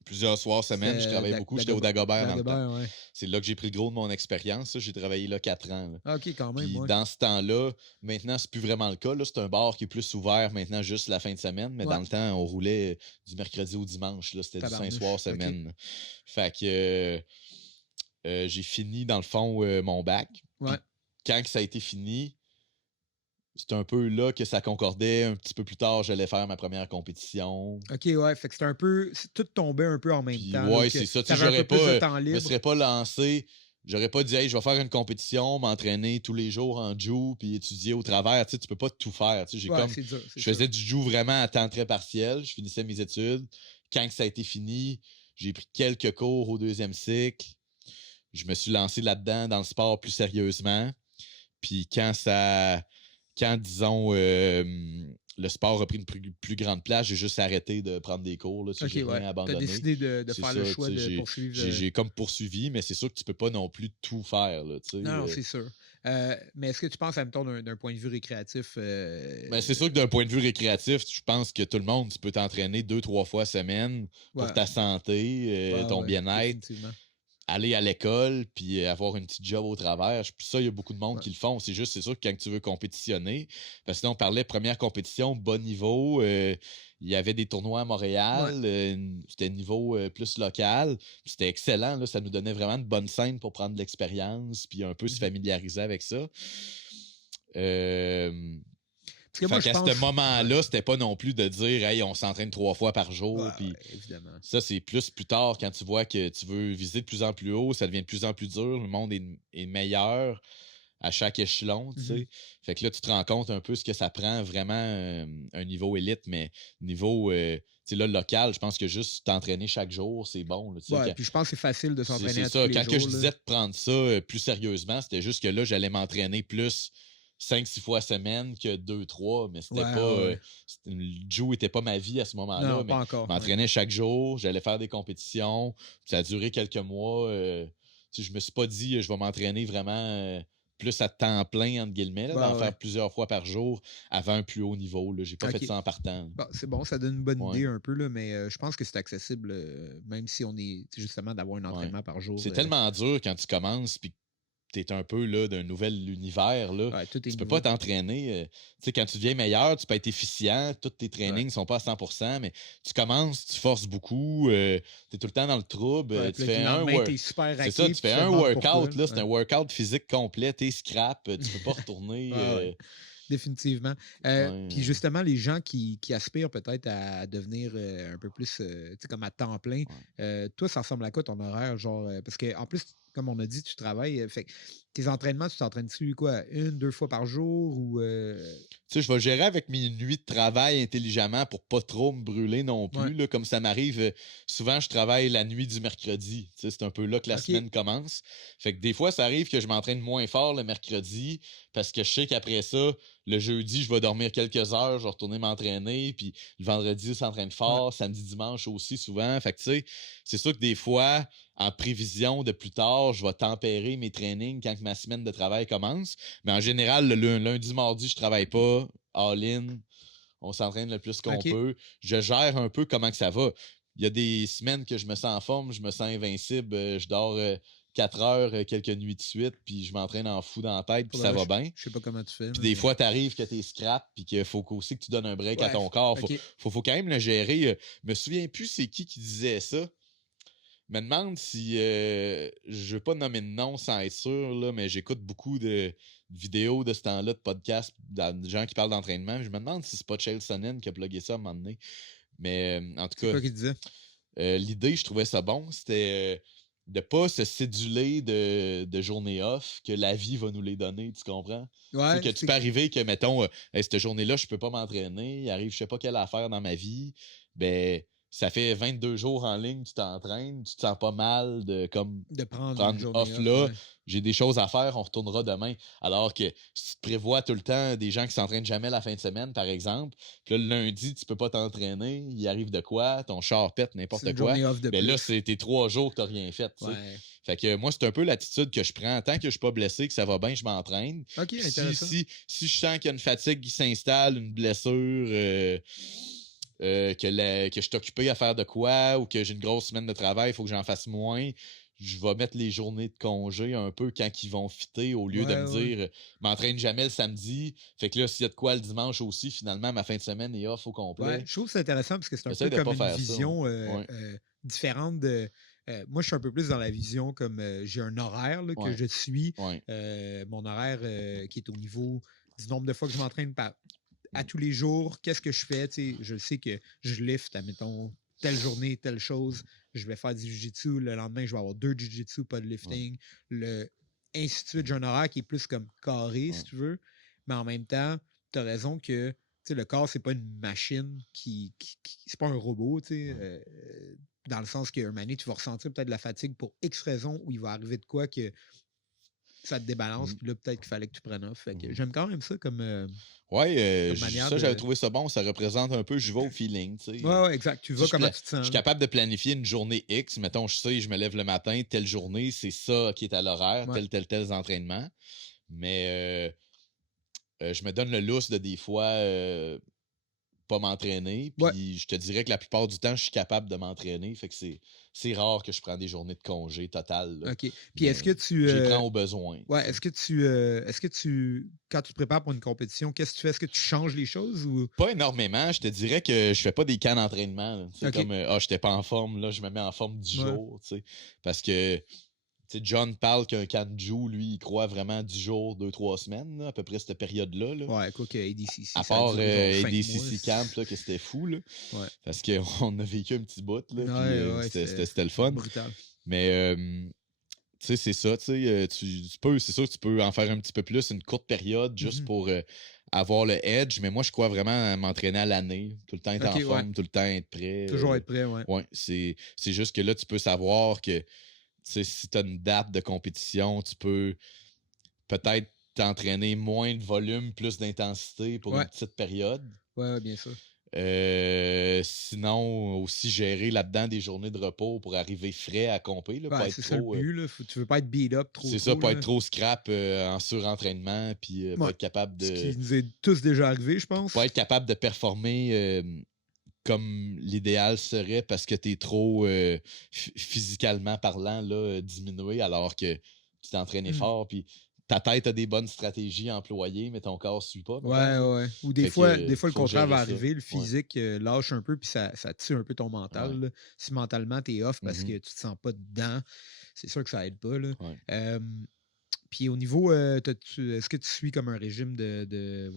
plusieurs soirs, semaines. Je travaillais beaucoup. J'étais au Dagobert dans le temps. Ouais. C'est là que j'ai pris le gros de mon expérience. Ça. J'ai travaillé là 4 ans. Là. OK, quand même, Puis ouais. dans ce temps-là, maintenant, c'est plus vraiment le cas. Là. C'est un bar qui est plus ouvert maintenant juste la fin de semaine. Mais Ouais. dans le temps, on roulait du mercredi au dimanche. Là. C'était du Tabarnouche, 5 soirs semaine. Fait que j'ai fini, dans le fond, mon bac. Ouais. Puis quand que ça a été fini, c'est un peu là que ça concordait. Un petit peu plus tard, j'allais faire ma première compétition. OK, ouais. Fait que c'était un peu. Tout tombait un peu en même Puis, temps. ouais, là, c'est ça. Tu sais, t'avais un j'aurais peu plus de pas. temps Je me libre. serais pas lancé. J'aurais pas dit, hey, je vais faire une compétition, m'entraîner tous les jours en jiu, puis étudier au travers. Tu sais, tu peux pas tout faire. Tu sais, j'ai Ouais, comme. c'est dur, Je faisais du jiu vraiment à temps très partiel. Je finissais mes études. Quand que ça a été fini, j'ai pris quelques cours au 2e cycle. Je me suis lancé là-dedans, dans le sport, plus sérieusement. Puis quand disons, le sport a pris une plus grande place, j'ai juste arrêté de prendre des cours. Là, OK, j'ai rien ouais. T'as abandonné. décidé de C'est faire ça, le choix tu sais, de poursuivre. J'ai comme poursuivi, mais c'est sûr que tu peux pas non plus tout faire. Là, tu sais, Non, c'est sûr. Mais est-ce que tu penses, à mettons, d'un point de vue récréatif? ben, c'est sûr que d'un point de vue récréatif, je pense que tout le monde, tu peux t'entraîner 2-3 fois semaine pour Ouais. ta santé, ton bien-être. Définitivement. Aller à l'école puis avoir une petite job au travers. Ça, il y a beaucoup de monde Ouais. qui le font. C'est juste, c'est sûr que quand tu veux compétitionner, parce que là, on parlait première compétition, bas niveau, il y avait des tournois à Montréal, c'était niveau plus local. C'était excellent, là, ça nous donnait vraiment une bonne scène pour prendre de l'expérience puis un peu se familiariser avec ça. Parce que moi, je à pense... ce moment-là, c'était pas non plus de dire hey, on s'entraîne 3 fois par jour. Ouais, Puis évidemment. ça, c'est plus tard quand tu vois que tu veux viser de plus en plus haut, ça devient de plus en plus dur, le monde est meilleur à chaque échelon, tu sais. Fait que là, tu te rends compte un peu ce que ça prend vraiment un niveau élite, mais niveau tu sais, là, local, je pense que juste t'entraîner chaque jour, c'est bon. Là, ouais, puis je pense que c'est facile de s'entraîner c'est à ça. tous les Quand jours. que je disais de prendre ça plus sérieusement, c'était juste que là, j'allais m'entraîner plus 5-6 fois semaine que 2-3, mais c'était pas. Le jiu était pas ma vie à ce moment-là. Non, mais pas encore. Je m'entraînais chaque jour, j'allais faire des compétitions. Ça a duré quelques mois. Je me suis pas dit je vais m'entraîner vraiment plus à temps plein, entre guillemets, d'en faire plusieurs fois par jour avant un plus haut niveau. Là. J'ai pas fait ça en partant. Bon, c'est bon, ça donne une bonne idée un peu, là, mais je pense que c'est accessible, même si on est justement d'avoir un entraînement par jour. C'est tellement dur quand tu commences puis tu es un peu là, d'un nouvel univers. Là. Tu peux pas t'entraîner. Quand tu deviens meilleur, tu peux être efficient. Tous tes trainings ne sont pas à 100%, mais tu commences, tu forces beaucoup. Tu es tout le temps dans le trouble. Tu fais un c'est ça, tu fais un workout. Là, c'est un workout physique complet. Tu es scrap. Tu peux pas retourner. Définitivement. Puis justement, les gens qui aspirent peut-être à devenir un peu plus comme à temps plein, toi, ça ressemble à quoi ton horaire? Genre, parce qu'en plus, comme on a dit, tu travailles. Fait tes entraînements, tu t'entraînes-tu quoi? 1-2 fois par jour ou sais, je vais gérer avec mes nuits de travail intelligemment pour pas trop me brûler non Ouais. plus. Là, comme ça m'arrive, souvent, je travaille la nuit du mercredi. Tu sais, c'est un peu là que la OK. semaine commence. Fait que des fois, ça arrive que je m'entraîne moins fort le mercredi parce que je sais qu'après ça, le jeudi, je vais dormir quelques heures, je vais retourner m'entraîner. Puis le vendredi, je s'entraîne Ouais. fort. Samedi, dimanche aussi, souvent. Fait que tu sais, c'est sûr que des fois, en prévision de plus tard, je vais tempérer mes trainings quand que ma semaine de travail commence. Mais en général, le lundi, mardi, je travaille pas. All-in. On s'entraîne le plus qu'on OK. peut. Je gère un peu comment que ça va. Il y a des semaines que je me sens en forme, je me sens invincible. Je dors 4 heures, quelques nuits de suite, puis je m'entraîne en fou dans la tête, puis ça Faudrait va bien. je sais pas comment tu fais, Puis là, des mais fois, t'arrives que t'es scrap, puis qu'il faut aussi que tu donnes un break à ouais, ton corps. OK. Faut quand même le gérer. Je me souviens plus c'est qui disait ça. Je me demande si je veux pas nommer de nom sans être sûr, là, mais j'écoute beaucoup de vidéos de ce temps-là, de podcasts, de gens qui parlent d'entraînement. Je me demande si c'est pas Chael Sonnen qui a plugué ça à un moment donné. Mais en tout C'est cas, quoi qu'il disait? l'idée, je trouvais ça bon. C'était de pas se céduler de journées off, que la vie va nous les donner, tu comprends? Tu sais, Ouais, que tu peux arriver que, mettons, hey, cette journée-là, je peux pas m'entraîner, il arrive je sais pas quelle affaire dans ma vie, ben, ça fait 22 jours en ligne, tu t'entraînes, tu te sens pas mal de comme de prendre une prendre journée off off, là, ouais. j'ai des choses à faire, on retournera demain. Alors que si tu te prévois tout le temps des gens qui s'entraînent jamais la fin de semaine, par exemple, puis là, le lundi, tu peux pas t'entraîner, il arrive de quoi, ton char pète, C'est n'importe une quoi, journée off de ben là, plus. c'est tes 3 jours que t'as rien fait, tu sais. Ouais. Fait que moi, c'est un peu l'attitude que je prends. Tant que je suis pas blessé, que ça va bien, je m'entraîne. OK, Puis intéressant. si je sens qu'il y a une fatigue qui s'installe, une blessure, que je suis occupé à faire de quoi ou que j'ai une grosse semaine de travail, il faut que j'en fasse moins. Je vais mettre les journées de congé un peu quand ils vont fitter au lieu de Ouais, me ouais. dire m'entraîne jamais le samedi. Fait que là, s'il y a de quoi le dimanche aussi, finalement, ma fin de semaine est off au Ouais, complet. je trouve que c'est intéressant parce que c'est un J'essaie peu de comme pas une faire ça. vision Ouais. différente de. Moi, je suis un peu plus dans la vision comme j'ai un horaire là, que Ouais. je suis. Ouais. Mon horaire qui est au niveau du nombre de fois que je m'entraîne à Mm. tous les jours. Qu'est-ce que je fais? Tu sais, je sais que je lift, admettons, telle journée, telle chose. Je vais faire du jiu-jitsu. Le lendemain, je vais avoir 2 jiu-jitsu, pas de Ouais. lifting. Ainsi de suite. J'ai un horaire qui est plus comme carré, si Ouais. tu veux. Mais en même temps, tu as raison que tu sais, le corps, c'est pas une machine c'est pas un robot, tu sais. Ouais. Dans le sens qu'un moment donné, tu vas ressentir peut-être de la fatigue pour X raison où il va arriver de quoi que ça te débalance, Mm. puis là, peut-être qu'il fallait que tu prennes off. Fait que Mhm. j'aime quand même ça comme Ouais, manière ça, j'avais de. trouvé ça bon. Ça représente un peu, je vais au feeling, tu sais. Ouais, ouais, exact. Tu Tu sais, vas comment tu te je sens, suis là. capable de planifier une journée X. Mettons, je sais, je me lève le matin, telle journée, c'est ça qui est à l'horaire, Ouais. tels entraînements. Mais je me donne le lousse de des fois pas m'entraîner. Ouais. Puis je te dirais que la plupart du temps, je suis capable de m'entraîner. Fait que c'est rare que je prends des journées de congé total. Là. OK. Puis est-ce que Mais tu. je les prends au besoin. Ouais, est-ce que tu. Quand tu te prépares pour une compétition, qu'est-ce que tu fais? Est-ce que tu changes les choses ou. Pas énormément. Je te dirais que je fais pas des camps d'entraînement. C'est OK. comme j'étais pas en forme, là, je me mets en forme 10 Ouais. jours. T'sais. Parce que John parle qu'un camp de Jiu, lui, il croit vraiment 10 jours, 2-3 semaines, là, à peu près cette période-là. Là. Ouais, quoi que ADCC, À ça a part duré genre 5 mois. ADCC Camp, là, que c'était fou. Là. Ouais. Parce qu'on a vécu un petit bout, là, Ouais, puis ouais, c'était le fun. brutal. Mais tu sais, c'est ça, tu sais, c'est sûr que tu peux en faire un petit peu plus, une courte période, juste pour avoir le edge, mais moi, je crois vraiment à m'entraîner à l'année, tout le temps être OK, en forme, tout le temps être prêt. Toujours être prêt, ouais. Ouais, c'est juste que là, tu peux savoir que, tu sais, si tu as une date de compétition, tu peux peut-être t'entraîner moins de volume, plus d'intensité pour une petite période. Ouais, bien sûr. Sinon, aussi gérer là-dedans des journées de repos pour arriver frais à compter. Là, pas être C'est ça trop, le but. Là. Tu veux pas être beat up trop. c'est ça, pas être trop scrap en surentraînement, puis pas être capable Ce qui de. nous est tous déjà arrivé, je pense. Pas être capable de performer comme l'idéal serait parce que t'es trop physicalement parlant là, diminué alors que tu t'es entraîné fort, puis ta tête a des bonnes stratégies employées, mais ton corps ne suit pas. Ouais. Ou des fois, le contraire va arriver, le physique lâche un peu, puis ça tue un peu ton mental. Là. Si mentalement, tu es off parce que tu te sens pas dedans, c'est sûr que ça aide pas. Là. Puis au niveau, est-ce que tu suis comme un régime de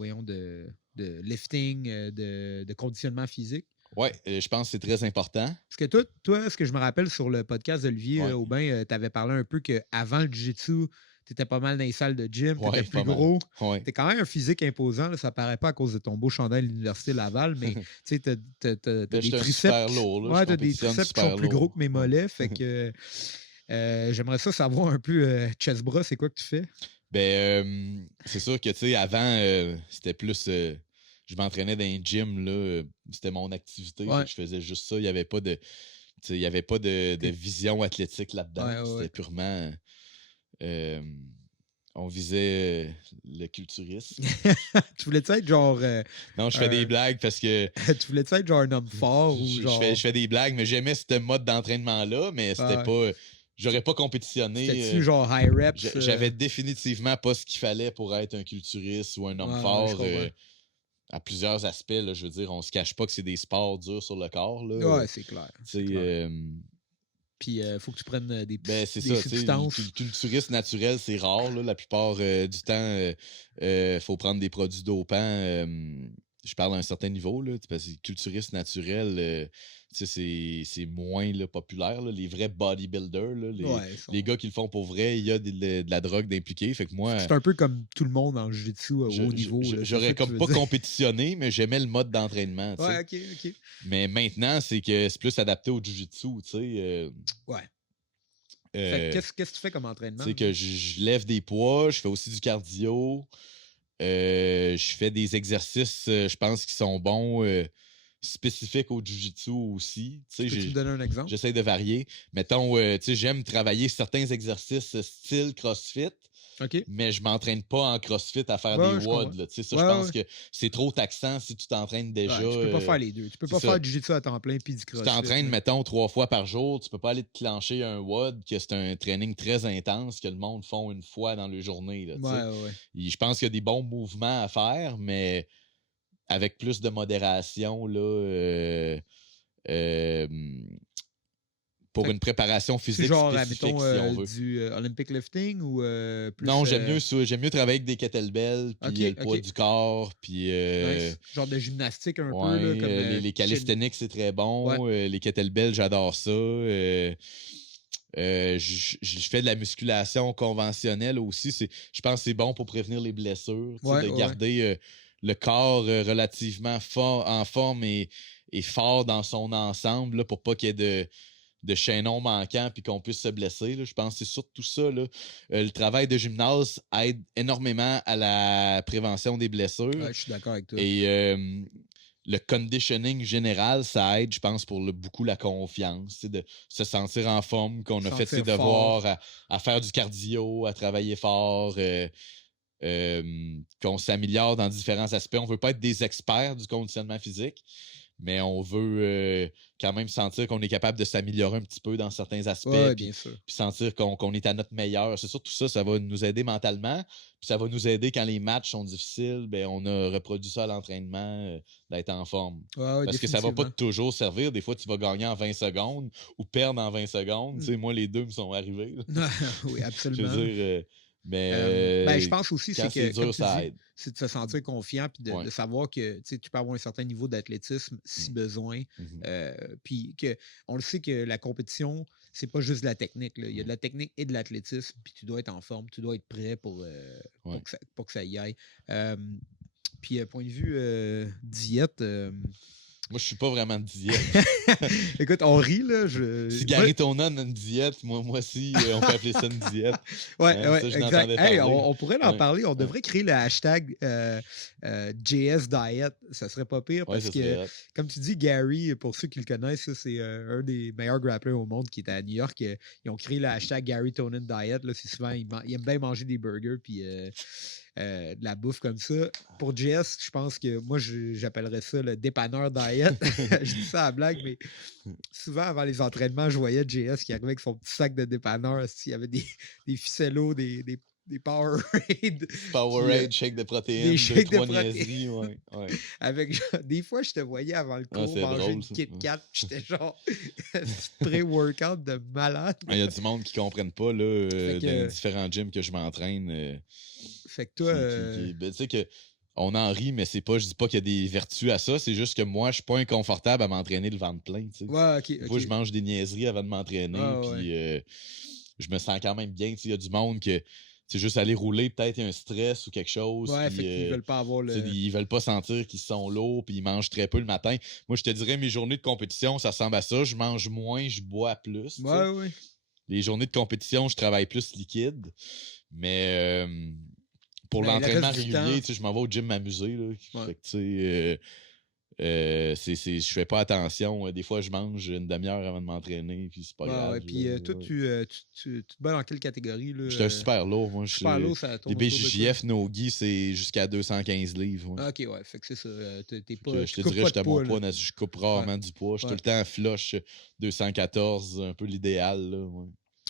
lifting, de conditionnement physique? Oui, je pense que c'est très important. Parce que toi, ce que je me rappelle sur le podcast d'Olivier Aubin, tu avais parlé un peu qu'avant le jiu-jitsu, étais pas mal dans les salles de gym, tu étais Ouais, plus pas mal. gros. Ouais. Tu quand même un physique imposant, là, ça paraît pas à cause de ton beau chandail de l'Université Laval, mais tu sais, t'as Ben, des j'étais un triceps. super lourd, là. Je Ouais, t'as des compétitionne triceps qui sont super plus gros lourd. que mes Ouais. mollets. Fait que j'aimerais ça savoir un peu chest bras, c'est quoi que tu fais? Ben, c'est sûr que, tu sais, avant, c'était plus. Je m'entraînais dans un gym, là. C'était mon activité. Fait Ouais. que je faisais juste ça. Il n'y avait pas de. Il y avait pas de T'es- vision athlétique là-dedans. Ouais, ouais, C'était ouais. purement. On visait le culturisme. Tu voulais-tu être genre. Non, je fais des blagues parce que Tu voulais-tu être genre un homme fort ou je genre. fais des blagues, mais j'aimais ce mode d'entraînement-là, mais c'était Ouais. pas. J'aurais pas compétitionné. C'était-tu genre high reps? J'avais définitivement pas ce qu'il fallait pour être un culturiste ou un homme Ouais, je fort. comprends. À plusieurs aspects, là, je veux dire, on se cache pas que c'est des sports durs sur le corps. Là. Ouais, c'est clair. Tu sais, Puis il faut que tu prennes des ben, c'est des ça, tu sais, substances. le culturiste naturel, c'est rare. Là. La plupart du temps, faut prendre des produits dopants. Je parle à un certain niveau, là, parce que culturiste naturel, tu sais, c'est moins là, populaire. Là. Les vrais bodybuilders, là, Ouais, les gars qui le font pour vrai, il y a de la drogue d'impliquée. Fait que moi, c'est un peu comme tout le monde en jiu-jitsu au haut niveau. Là, c'est j'aurais ça que tu comme veux pas dire. compétitionné, mais j'aimais le mode d'entraînement. Tu sais. Ouais, ok. Mais maintenant, c'est que c'est plus adapté au jiu-jitsu. Tu sais, Ouais. Fait que qu'est-ce que tu fais comme entraînement? Tu sais que je lève des poids, je fais aussi du cardio. Je fais des exercices, je pense, qui sont bons, spécifiques au jiu-jitsu aussi. Tu sais, Peux-tu me donner un exemple? j'essaie de varier. Mettons, tu sais, j'aime travailler certains exercices style CrossFit, OK. mais je m'entraîne pas en CrossFit à faire Ouais, des je WOD. comprends. Là. Tu sais, ça, Ouais, je pense ouais. que c'est trop taxant si tu t'entraînes déjà. Ouais, tu peux pas faire les deux. Tu peux c'est pas ça. faire du jiu-jitsu à temps plein puis du Tu crossfit. t'entraînes, là. mettons, 3 fois par jour. Tu peux pas aller te clencher un WOD, que c'est un training très intense que le monde font une fois dans leur journée. Là, tu sais. Ouais. Je pense qu'il y a des bons mouvements à faire, mais avec plus de modération là, euh, pour Fait une préparation C'est physique genre, spécifique, mettons, si on veut. du Olympic lifting ou plus. Non, j'aime mieux travailler avec des kettlebells, puis Ok, le poids ok. du corps, puis Nice. Genre de gymnastique un peu, ouais, là, comme. les calisthenics, c'est très bon. Les kettlebells, j'adore ça. Je fais de la musculation conventionnelle aussi. Je pense que c'est bon pour prévenir les blessures, de garder le corps relativement fort, en forme et fort dans son ensemble là, pour pas qu'il y ait de chaînons manquants puis qu'on puisse se blesser. Là. Je pense que c'est surtout ça. Là. Le travail de gymnase aide énormément à la prévention des blessures. Ouais, je suis d'accord avec toi. Et le conditioning général, ça aide, je pense, pour beaucoup la confiance, de se sentir en forme, qu'on a fait ses devoirs à faire du cardio, à travailler fort, qu'on s'améliore dans différents aspects. On ne veut pas être des experts du conditionnement physique, mais on veut quand même sentir qu'on est capable de s'améliorer un petit peu dans certains aspects. Ouais, bien sûr. Puis sentir qu'on est à notre meilleur. C'est surtout ça, ça va nous aider mentalement. Puis ça va nous aider quand les matchs sont difficiles. Ben, on a reproduit ça à l'entraînement, d'être en forme. Ouais, parce que ça va pas toujours servir. Des fois, tu vas gagner en 20 secondes ou perdre en 20 secondes. Tu sais, moi, les deux me sont arrivés. Oui, absolument. Je veux dire, je pense aussi quand c'est dur, ça aide. C'est de se sentir confiant puis de savoir que tu peux avoir un certain niveau d'athlétisme si besoin. Puis que on le sait que la compétition, c'est pas juste de la technique. Là. Il y a de la technique et de l'athlétisme, puis tu dois être en forme, tu dois être prêt pour que ça y aille. Puis point de vue diète. Moi, je suis pas vraiment de diète. Écoute, on rit, là. Si Gary Tonon a une diète, moi aussi, on peut appeler ça une diète. Ouais, ça, exact. Hey, on pourrait en parler. On devrait créer le hashtag JS Diet. Ça serait pas pire parce que, comme tu dis, Gary, pour ceux qui le connaissent, c'est un des meilleurs grapplers au monde qui est à New York. Ils ont créé le hashtag Gary Tonon Diet. Là, c'est souvent, il aime bien manger des burgers puis de la bouffe comme ça. Pour JS, je pense que moi, j'appellerais ça le dépanneur diet. Je dis ça à blague, mais souvent, avant les entraînements, je voyais JS qui arrivait avec son petit sac de dépanneur. Il y avait des ficellos, des Powerade. Powerade, shake de protéines, des shakes de niaiseries. Ouais. Avec, des fois, je te voyais avant le cours manger drôle, une Kit Kat. J'étais genre pré-workout de malade. Il y a du monde qui ne comprenne pas là, dans différents gyms que je m'entraîne. Fait que toi... tu sais que on en rit, mais c'est pas, je dis pas qu'il y a des vertus à ça, c'est juste que moi, je suis pas inconfortable à m'entraîner le ventre plein. Tu sais. Ouais, ok. Moi, je mange des niaiseries avant de m'entraîner, puis je me sens quand même bien. Il y a du monde que, tu c'est juste aller rouler, peut-être il y a un stress ou quelque chose. Ouais, fait qu'ils Puis, veulent pas avoir le. ils veulent pas sentir qu'ils sont lourds, puis ils mangent très peu le matin. Moi, je te dirais, mes journées de compétition, ça ressemble à ça. Je mange moins, je bois plus. Ouais, ouais. Les journées de compétition, je travaille plus liquide. Mais pour Mais le l'entraînement reste du régulier, temps. je m'en vais au gym m'amuser. Là. Ouais. Fait que, je fais pas attention. Des fois, je mange une demi-heure avant de m'entraîner, puis c'est pas grave. Ouais. Puis toi, ouais. tu te bats dans quelle catégorie? Là? J'étais un super lourd. Moi, Super lourd, ça les tourne autour de quoi? BJJF No-Gi, c'est jusqu'à 215 livres. Ouais. Ah, ok, ouais. Fait que c'est ça. T'es Fait pas, que tu je te coupes dirais, pas j'étais de à mon poids. poids, Là. je coupe rarement du poids. Je suis tout le temps flush 214, un peu l'idéal. Là, ouais.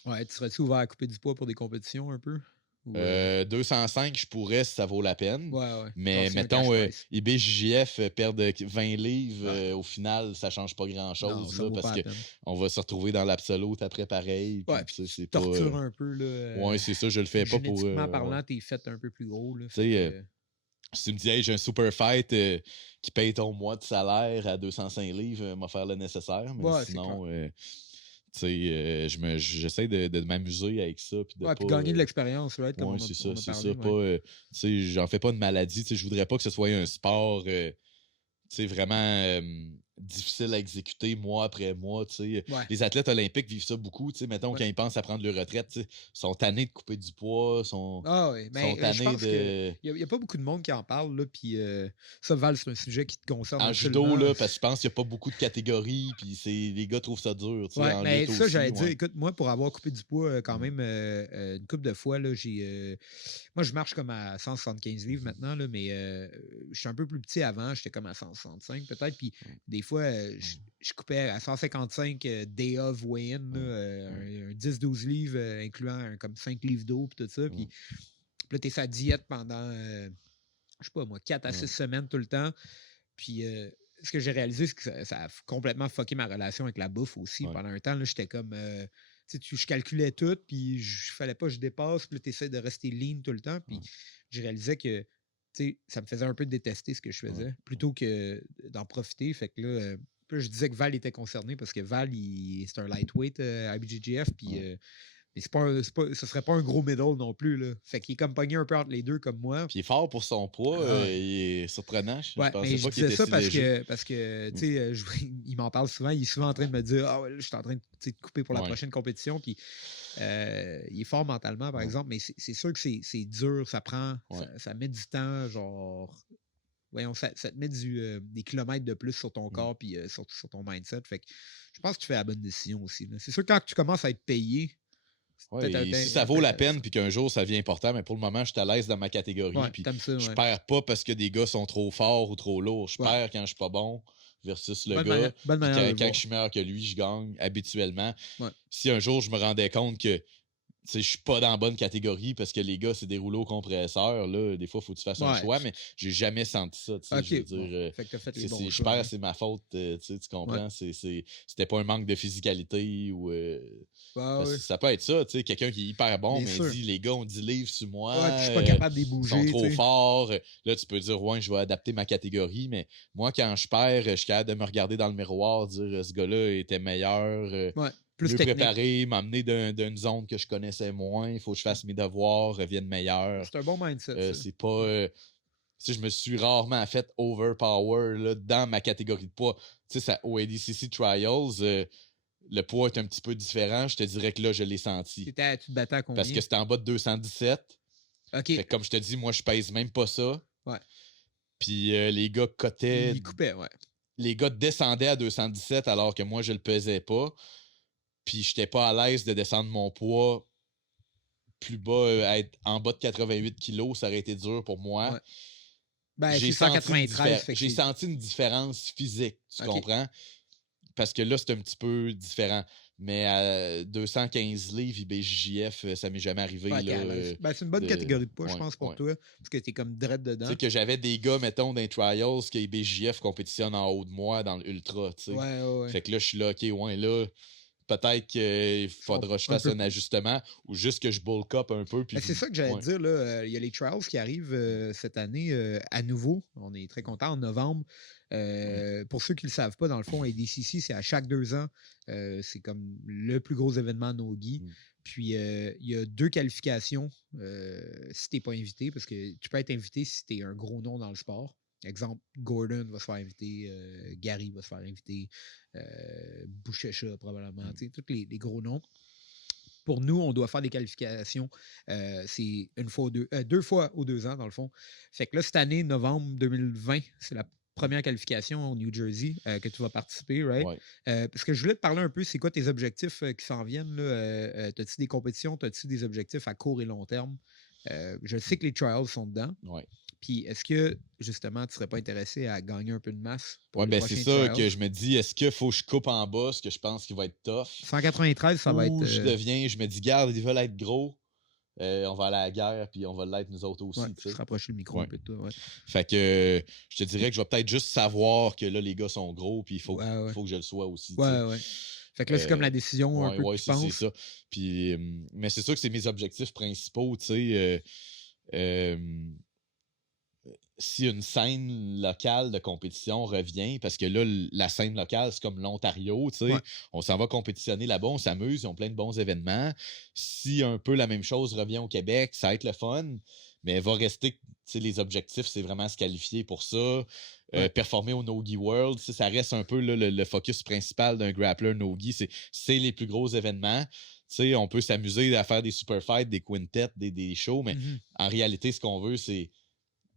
Ouais, tu serais-tu ouvert à couper du poids pour des compétitions un peu? Ou, 205, je pourrais si ça vaut la peine. ouais. Mais Genre, c'est un mettons, cash price. IBJJF perdre 20 livres, Ouais. au final, ça change pas Non, grand-chose. ça Là, vaut parce pas la que peine. on va se retrouver dans l'absolute après pareil. Ouais, Puis, puis c'est tu pas. tortures un peu. Là, Ouais, c'est ça, je le fais pas pour. génétiquement Ouais. parlant, t'es fait un peu plus gros. Là, Tu sais, si tu me dis, hey, j'ai un super fight qui paye ton mois de salaire à 205 livres, m'a faire le nécessaire. Mais ouais, sinon, tu sais, j'essaie de m'amuser avec ça. Puis de ouais, pas. puis gagner de l'expérience, right, comme Ouais, on a c'est ça, c'est parlé. ça. Pas, tu sais, j'en fais pas de maladie. Tu sais, je voudrais pas que ce soit un sport, tu sais, vraiment difficile à exécuter mois après mois. Tu sais. Ouais. Les athlètes olympiques vivent ça beaucoup. Tu sais, mettons, quand ils pensent à prendre leur retraite, tu sais, sont tannés de couper du poids, sont Ah oui, mais je tannés pense de. qu'il n'y a pas beaucoup de monde qui en parle, là, puis ça, Val, c'est un sujet qui te concerne En absolument. judo, là, parce que je pense qu'il n'y a pas beaucoup de catégories, puis les gars trouvent ça dur. Tu sais, Ouais, en mais lutte ça, aussi, j'allais dire, ouais. écoute, moi, pour avoir coupé du poids quand même une couple de fois, là, moi, je marche comme à 175 livres maintenant, là, mais je suis un peu plus petit avant, j'étais comme à 165 peut-être, puis des fois, je coupais à 155 day of weigh-in, un 10-12 livres, incluant comme 5 livres d'eau, puis tout ça, puis là, t'es sa diète pendant, je sais pas moi, 4 à 6 semaines tout le temps, puis ce que j'ai réalisé, c'est que ça a complètement fucké ma relation avec la bouffe aussi. Pendant un temps, là, j'étais comme. Je calculais tout, puis il fallait pas que je dépasse, puis là, tu essaies de rester lean tout le temps. Puis je réalisais que ça me faisait un peu détester ce que je faisais, plutôt que d'en profiter. Fait que là, je disais que Val était concerné parce que Val, c'est un lightweight à IBJJF, puis. Mais ce serait pas un gros middle non plus. Là. Fait qu'il est comme pogné un peu entre les deux comme moi. Puis il est fort pour son poids, il est surprenant. Je pensais mais je pas qu'il disais était ça si parce léger. que tu sais, il m'en parle souvent. Il est souvent en train de me dire ah ouais, là, je suis en train de couper pour la prochaine compétition. Puis il est fort mentalement, par exemple, mais c'est sûr que c'est dur. Ça prend, ça met du temps, genre. Voyons, ça te met des kilomètres de plus sur ton corps puis sur ton mindset. Fait que je pense que tu fais la bonne décision aussi. C'est sûr que quand tu commences à être payé. Ouais, si ça vaut la peine puis qu'un jour ça devient important, mais pour le moment, je suis à l'aise dans ma catégorie. Puis je perds pas parce que des gars sont trop forts ou trop lourds. Je perds quand je suis pas bon versus le gars. Puis quand je suis meilleur que lui, je gagne habituellement. Si un jour je me rendais compte que je suis pas dans la bonne catégorie parce que les gars, c'est des rouleaux compresseurs, là, des fois, il faut que tu fasses un choix, mais j'ai jamais senti ça. Je veux dire, fait que t'as fait les bons je choix, perds, c'est ma faute. Tu comprends? C'était pas un manque de physicalité ou. Ça peut être ça, quelqu'un qui est hyper bon, mais dit les gars ont 10 livres sur moi. Je suis pas capable de les bouger. Ils sont trop forts. Là, tu peux dire, ouais, je vais adapter ma catégorie, mais moi, quand je perds, je suis capable de me regarder dans le miroir, dire ce gars-là était meilleur. Plus préparé, m'amener d'une zone que je connaissais moins. Il faut que je fasse mes devoirs, revienne meilleur. C'est un bon mindset. C'est pas. Je me suis rarement fait overpower là, dans ma catégorie de poids. Au ADCC Trials, le poids est un petit peu différent. Je te dirais que là, je l'ai senti. Tu te battais à combien? Parce que c'était en bas de 217. Okay. Fait que comme je te dis, moi, je pèse même pas ça. Ouais. Puis les gars cotaient. Ils coupaient, ouais. Les gars descendaient à 217 alors que moi, je le pesais pas. Puis j'étais pas à l'aise de descendre mon poids plus bas, être en bas de 88 kilos, ça aurait été dur pour moi. Ouais. Ben, j'ai senti une différence physique, tu comprends? Parce que là, c'est un petit peu différent. Mais à 215 livres IBJJF, ça m'est jamais arrivé. Là, c'est une bonne catégorie de poids, je pense, pour toi. Parce que t'es comme dread dedans. Tu sais que j'avais des gars, mettons, dans les trials, que IBJJF compétitionne en haut de moi dans le ultra. Tu sais. Fait que là, je suis là, OK, là, peut-être qu'il faudra que je fasse un ajustement ou juste que je bulk up un peu. C'est ça que j'allais te dire. Là, il y a les trials qui arrivent cette année à nouveau. On est très contents en novembre. Pour ceux qui ne le savent pas, dans le fond, ADCC, c'est à chaque 2 ans. C'est comme le plus gros événement no-gi. Puis, il y a 2 qualifications si tu n'es pas invité, parce que tu peux être invité si tu es un gros nom dans le sport. Exemple, Gordon va se faire inviter, Gary va se faire inviter, Bouchecha probablement, tu sais, tous les gros noms. Pour nous, on doit faire des qualifications. C'est deux fois aux 2 ans, dans le fond. Fait que là, cette année, novembre 2020, c'est la première qualification au New Jersey que tu vas participer, right? Ouais. Parce que je voulais te parler un peu, c'est quoi tes objectifs qui s'en viennent? T'as-tu des compétitions? T'as-tu des objectifs à court et long terme? Je sais que les trials sont dedans. Ouais. Puis est-ce que, justement, tu ne serais pas intéressé à gagner un peu de masse pour Ouais, les ben prochains c'est ça trials? que je me dis, est-ce qu'il faut que je coupe en bas, ce que je pense qu'il va être tough? 193, ça va être... Ou je me dis, garde, ils veulent être gros, on va aller à la guerre, puis on va l'être nous autres aussi. Ouais, Tu sais. se rapprocher le micro un peu de toi, ouais. Fait que je te dirais que je vais peut-être juste savoir que là, les gars sont gros, puis il faut, Ouais. faut que je le sois aussi. Ouais. Fait que là, c'est comme la décision un peu que tu penses. C'est ça. Puis, mais c'est sûr que c'est mes objectifs principaux, tu sais. Si une scène locale de compétition revient, parce que là, la scène locale, c'est comme l'Ontario, tu sais, on s'en va compétitionner là-bas, on s'amuse, ils ont plein de bons événements. Si un peu la même chose revient au Québec, ça va être le fun, mais il va rester, tu sais, les objectifs, c'est vraiment se qualifier pour ça, performer au Nogi World, ça reste un peu là, le focus principal d'un grappler Nogi, c'est les plus gros événements. Tu sais, on peut s'amuser à faire des super fights, des quintets, des shows, mais en réalité, ce qu'on veut, c'est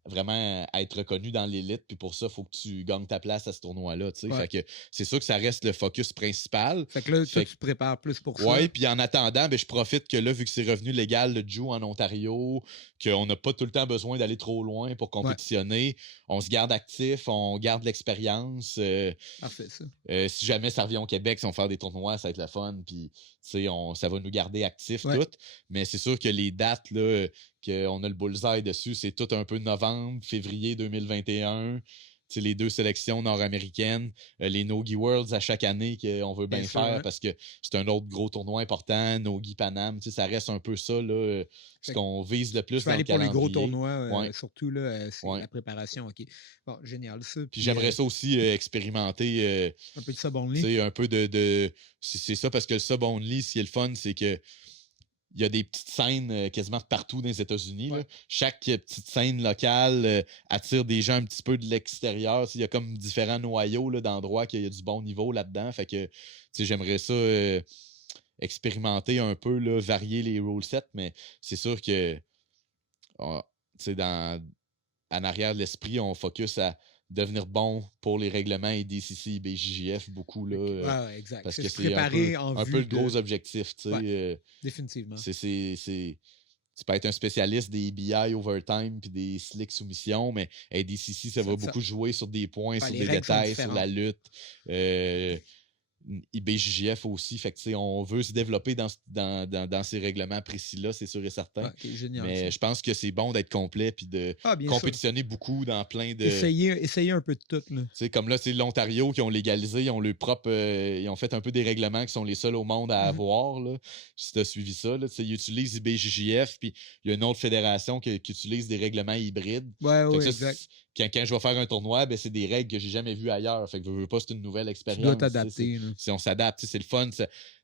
vraiment être reconnu dans l'élite, puis pour ça, il faut que tu gagnes ta place à ce tournoi-là. Fait que c'est sûr que ça reste le focus principal. Fait que là, toi, tu te prépares plus pour ça. Oui, puis en attendant, ben, je profite que là, vu que c'est revenu légal le Jiu en Ontario, qu'on n'a pas tout le temps besoin d'aller trop loin pour compétitionner, on se garde actif, on garde l'expérience. Parfait, ça. Si jamais ça revient au Québec, si on fait faire des tournois, ça va être le fun, puis ça va nous garder actifs tout. Mais c'est sûr que les dates, là, qu'on a le bullseye dessus, c'est tout un peu novembre, février 2021. Les 2 sélections nord-américaines, les Nogi Worlds à chaque année qu'on veut bien faire parce que c'est un autre gros tournoi important, Nogi Paname, ça reste un peu ça, là, ce qu'on vise le plus dans le calendrier. Pour les gros tournois, surtout, là, c'est la préparation. OK. Bon, génial, ça. Puis j'aimerais ça aussi expérimenter. Un peu de sub-only. Un peu de c'est ça, parce que le sub-only, ce qui est le fun, c'est que il y a des petites scènes quasiment partout dans les États-Unis. Chaque petite scène locale attire des gens un petit peu de l'extérieur. Il y a comme différents noyaux là, d'endroits qu'il y a du bon niveau là-dedans. Fait que j'aimerais ça expérimenter un peu, là, varier les rule sets, mais c'est sûr que en arrière de l'esprit, on focus à devenir bon pour les règlements et DCC et BJJF beaucoup. Là, exact. Parce que c'est un peu le gros objectif. Définitivement. Tu peux être un spécialiste des BI overtime puis des slick soumissions, mais DCC, ça va beaucoup jouer sur des points, sur des détails, sur la lutte. IBJJF aussi. Fait que, on veut se développer dans ces règlements précis-là, c'est sûr et certain. Génial, mais je pense que c'est bon d'être complet puis de compétitionner beaucoup dans plein de... Essayer un peu de tout. Comme là, c'est l'Ontario qui ont légalisé, ils ont le propre... ils ont fait un peu des règlements qui sont les seuls au monde à avoir. Là, si tu as suivi ça. Là, ils utilisent IBJJF, puis il y a une autre fédération qui utilise des règlements hybrides. Exact. Quand je vais faire un tournoi, ben, c'est des règles que j'ai jamais vues ailleurs. Fait que je veux pas, c'est une nouvelle expérience. Tu dois t'adapter. Si on s'adapte, c'est le fun.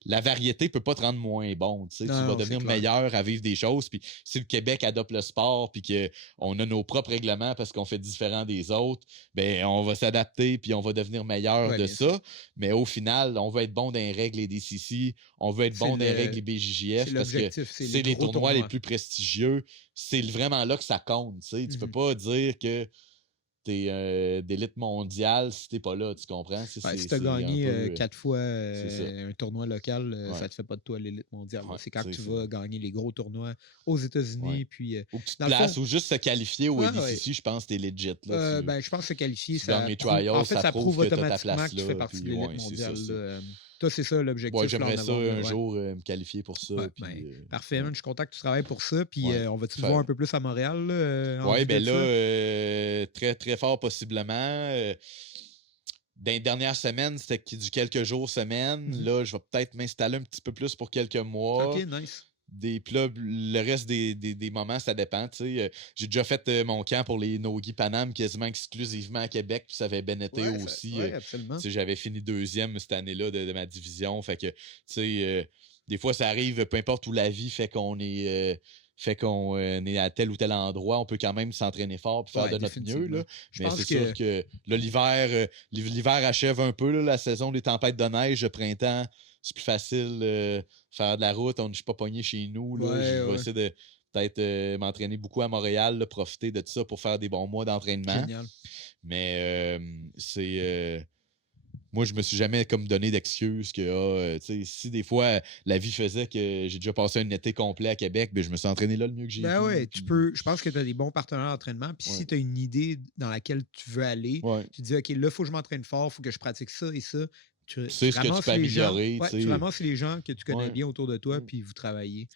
La variété peut pas te rendre moins bon. Tu vas devenir meilleur à vivre des choses. Puis si le Québec adopte le sport puis qu'on a nos propres règlements parce qu'on fait différent des autres, ben on va s'adapter puis on va devenir meilleur de ça. Mais au final, on veut être bon dans les règles et des CC. On veut être bon dans les règles et BJJF parce que c'est les tournois les plus prestigieux. C'est vraiment là que ça compte. Tu peux pas dire que t'es d'élite mondiale si t'es pas là, tu comprends? Si t'as gagné 4 fois un tournoi local, ça te fait pas de toi l'élite mondiale. C'est quand tu vas gagner les gros tournois aux États-Unis. Puis, ou que tu te places ou juste se qualifier au ADCC, je pense que t'es legit. Là, je pense que se qualifier, ça prouve automatiquement que tu fais partie de l'élite mondiale. Toi, c'est ça l'objectif. J'aimerais ça un jour me qualifier pour ça. Parfait, je suis content que tu travailles pour ça. Puis on va-tu le voir un peu plus à Montréal? Oui, ben là, très, très fort possiblement. Dans les dernières semaines, c'était du quelques jours, semaine. Là, je vais peut-être m'installer un petit peu plus pour quelques mois. OK, nice. Puis là, le reste des moments, ça dépend. J'ai déjà fait mon camp pour les Nogi Paname quasiment exclusivement à Québec, puis ça avait bien été aussi. Absolument. J'avais fini 2e cette année-là de ma division. Fait que, des fois, ça arrive, peu importe où la vie fait qu'on est à tel ou tel endroit, on peut quand même s'entraîner fort et faire de notre mieux. Là. Mais c'est sûr que là, l'hiver achève un peu, là, la saison des tempêtes de neige, le printemps, c'est plus facile faire de la route. Je ne suis pas pogné chez nous. Là. Je vais essayer de peut-être m'entraîner beaucoup à Montréal, là, profiter de tout ça pour faire des bons mois d'entraînement. Génial. Mais moi, je me suis jamais comme donné d'excuses que si des fois la vie faisait que j'ai déjà passé un été complet à Québec, ben, je me suis entraîné là le mieux que j'ai pu. Je pense que tu as des bons partenaires d'entraînement. Puis si tu as une idée dans laquelle tu veux aller, tu dis OK, là, il faut que je m'entraîne fort, il faut que je pratique ça et ça. Tu sais ce que tu peux améliorer. Tu ramasses les gens que tu connais bien autour de toi, puis vous travaillez.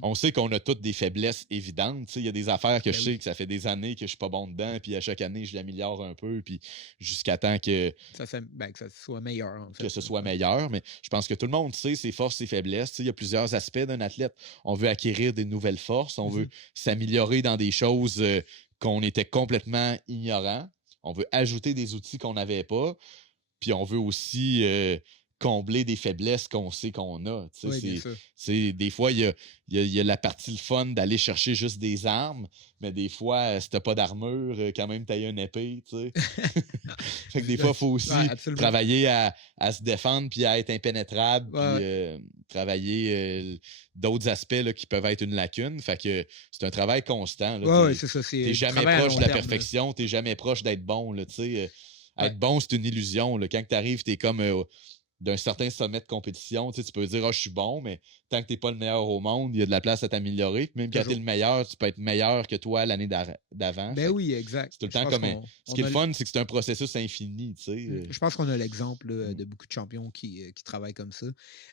On sait qu'on a toutes des faiblesses évidentes. Il y a des affaires que je sais que ça fait des années que je ne suis pas bon dedans, puis à chaque année, je l'améliore un peu, puis jusqu'à temps que ça soit meilleur. En fait, que ce soit meilleur. Mais je pense que tout le monde sait ses forces, ses faiblesses. Il y a plusieurs aspects d'un athlète. On veut acquérir des nouvelles forces, on veut s'améliorer dans des choses qu'on était complètement ignorants. On veut ajouter des outils qu'on n'avait pas. Puis on veut aussi combler des faiblesses qu'on sait qu'on a. Des fois, il y a la partie le fun d'aller chercher juste des armes, mais des fois, si t'as pas d'armure, quand même, t'as une épée. Fait que des fois, il faut aussi travailler à se défendre puis à être impénétrable, puis travailler d'autres aspects là, qui peuvent être une lacune. Fait que c'est un travail constant. C'est ça. T'es jamais proche de la perfection, t'es jamais proche d'être bon. Là, être bon, c'est une illusion. Là. Quand tu arrives, tu es comme d'un certain sommet de compétition. Tu peux dire, je suis bon, mais tant que tu n'es pas le meilleur au monde, il y a de la place à t'améliorer. Même quand tu es le meilleur, tu peux être meilleur que toi l'année d'avant. Ben oui, exact. C'est tout le temps comme ce qui est le fun, c'est que c'est un processus infini. Je pense qu'on a l'exemple de beaucoup de champions qui travaillent comme ça.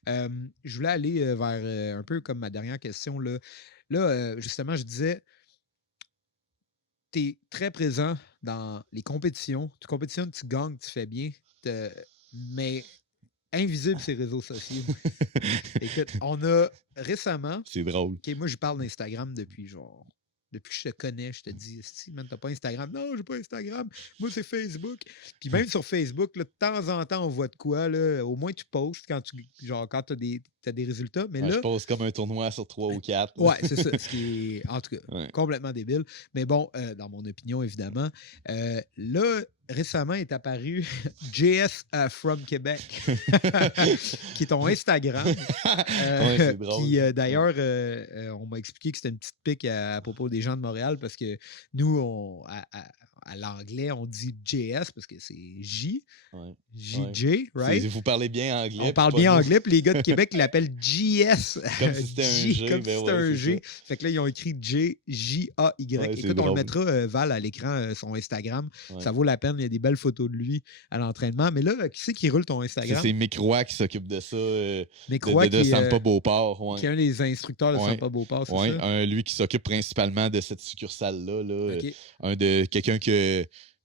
Je voulais aller vers un peu comme ma dernière question. Là, justement, je disais, tu es très présent dans les compétitions. Tu compétitionnes, tu gagnes, tu fais bien. Mais invisible ces réseaux sociaux. Écoute, on a récemment... C'est drôle. OK, moi, je parle d'Instagram depuis que je te connais, je te dis, si, man, t'as pas Instagram? Non, j'ai pas Instagram. Moi, c'est Facebook. Puis même sur Facebook, là, de temps en temps, on voit de quoi. Là, au moins, tu postes quand t'as des résultats. Mais là, je poste comme un tournoi sur 3 ou 4. Ouais, c'est ça. Ce qui est, en tout cas, complètement débile. Mais bon, dans mon opinion, évidemment. Là, récemment est apparu JS from Québec, qui est ton Instagram. C'est drôle. Qui, d'ailleurs, on m'a expliqué que c'était une petite pique à propos des gens de Montréal parce que nous, à l'anglais, on dit JS parce que c'est J. JJ, right? Vous parlez bien anglais. On parle bien anglais, puis les gars de Québec l'appellent JS. Comme si c'était un G. Comme si c'était un G. Fait que là, ils ont écrit J-A-Y. Écoute, on le mettra, Val, à l'écran, son Instagram. Ça vaut la peine. Il y a des belles photos de lui à l'entraînement. Mais là, qui c'est qui roule ton Instagram? C'est Microix qui s'occupe de ça. Microix de Sampa Beauport. Qui est un des instructeurs de Sampa Beauport, c'est ça? Lui qui s'occupe principalement de cette succursale-là. Là, quelqu'un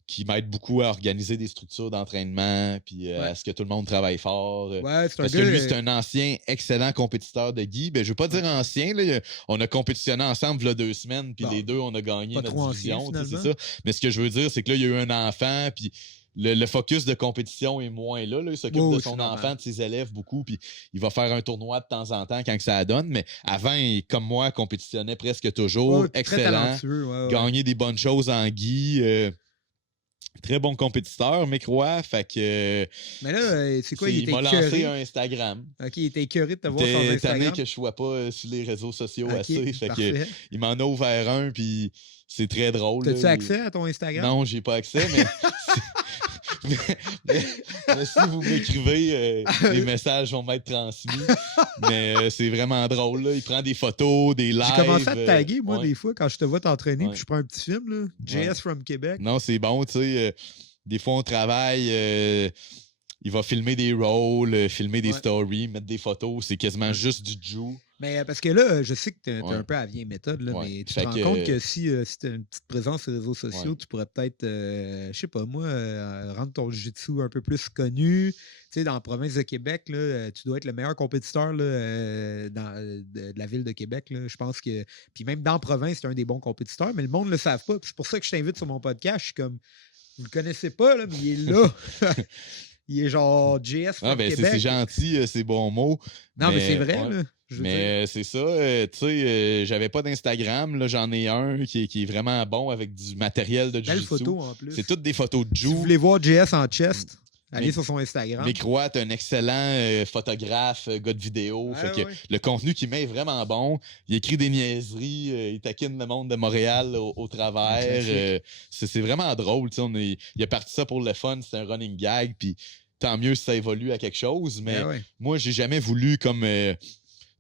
qui m'aide beaucoup à organiser des structures d'entraînement puis à ce que tout le monde travaille fort. Parce que lui, c'est un ancien excellent compétiteur de Guy. Ben, je veux pas dire ancien. Là, on a compétitionné ensemble il y a 2 semaines, puis les deux, on a gagné notre division. C'est ça. Mais ce que je veux dire, c'est que là, il y a eu un enfant, puis le focus de compétition est moins là. Il s'occupe de son enfant, de ses élèves beaucoup, puis il va faire un tournoi de temps en temps quand ça donne. Mais avant, il, comme moi, compétitionnait presque toujours. Excellent. Gagner des bonnes choses en Guy. Très bon compétiteur, Microix. Fait que. Mais là, c'est quoi? Il m'a lancé un Instagram. OK, il était écœuré de te voir sur Instagram. Tanné que je ne sois pas sur les réseaux sociaux assez. Fait que il m'en a ouvert un, puis c'est très drôle. T'as-tu accès à ton Instagram? Non, j'ai pas accès, mais. mais si vous m'écrivez, les messages vont m'être transmis. Mais c'est vraiment drôle. Là. Il prend des photos, des lives. J'ai commencé à te taguer, moi, des fois, quand je te vois t'entraîner, puis je prends un petit film, là, JS from Québec. Non, c'est bon, tu sais. Des fois, on travaille. Il va filmer des rolls, filmer des stories, mettre des photos. C'est quasiment juste du Jou. Mais parce que là, je sais que tu es un peu à la vieille méthode, là, mais tu te rends compte que si tu as une petite présence sur les réseaux sociaux, tu pourrais peut-être, je sais pas moi, rendre ton jiu-jitsu un peu plus connu. Tu sais, dans la province de Québec, là, tu dois être le meilleur compétiteur là, de la ville de Québec. Là. Je pense que. Puis même dans la province, tu es un des bons compétiteurs, mais le monde ne le savent pas. C'est pour ça que je t'invite sur mon podcast. Je suis comme, vous le connaissez pas, là, mais il est là. Il est genre JS from Ah, ben, c'est Québec. gentil, c'est bon mot. Non, mais c'est vrai, ouais. là. Je veux dire. Mais c'est ça, tu sais, j'avais pas d'Instagram, là, j'en ai un qui est vraiment bon avec du matériel de Belle jiu-jitsu. photo en plus. C'est toutes des photos de Si vous Jiu. voulez voir JS en chest, allez Mais- sur son Instagram. Mick Roy est un excellent photographe, gars de vidéo. Ouais, fait que ouais. le contenu qu'il met est vraiment bon. Il écrit des niaiseries, il taquine le monde de Montréal au travers. classique. C'est vraiment drôle. Il a parti ça pour le fun, c'est un running gag. Puis tant mieux si ça évolue à quelque chose. Mais Ouais, ouais. moi, j'ai jamais voulu comme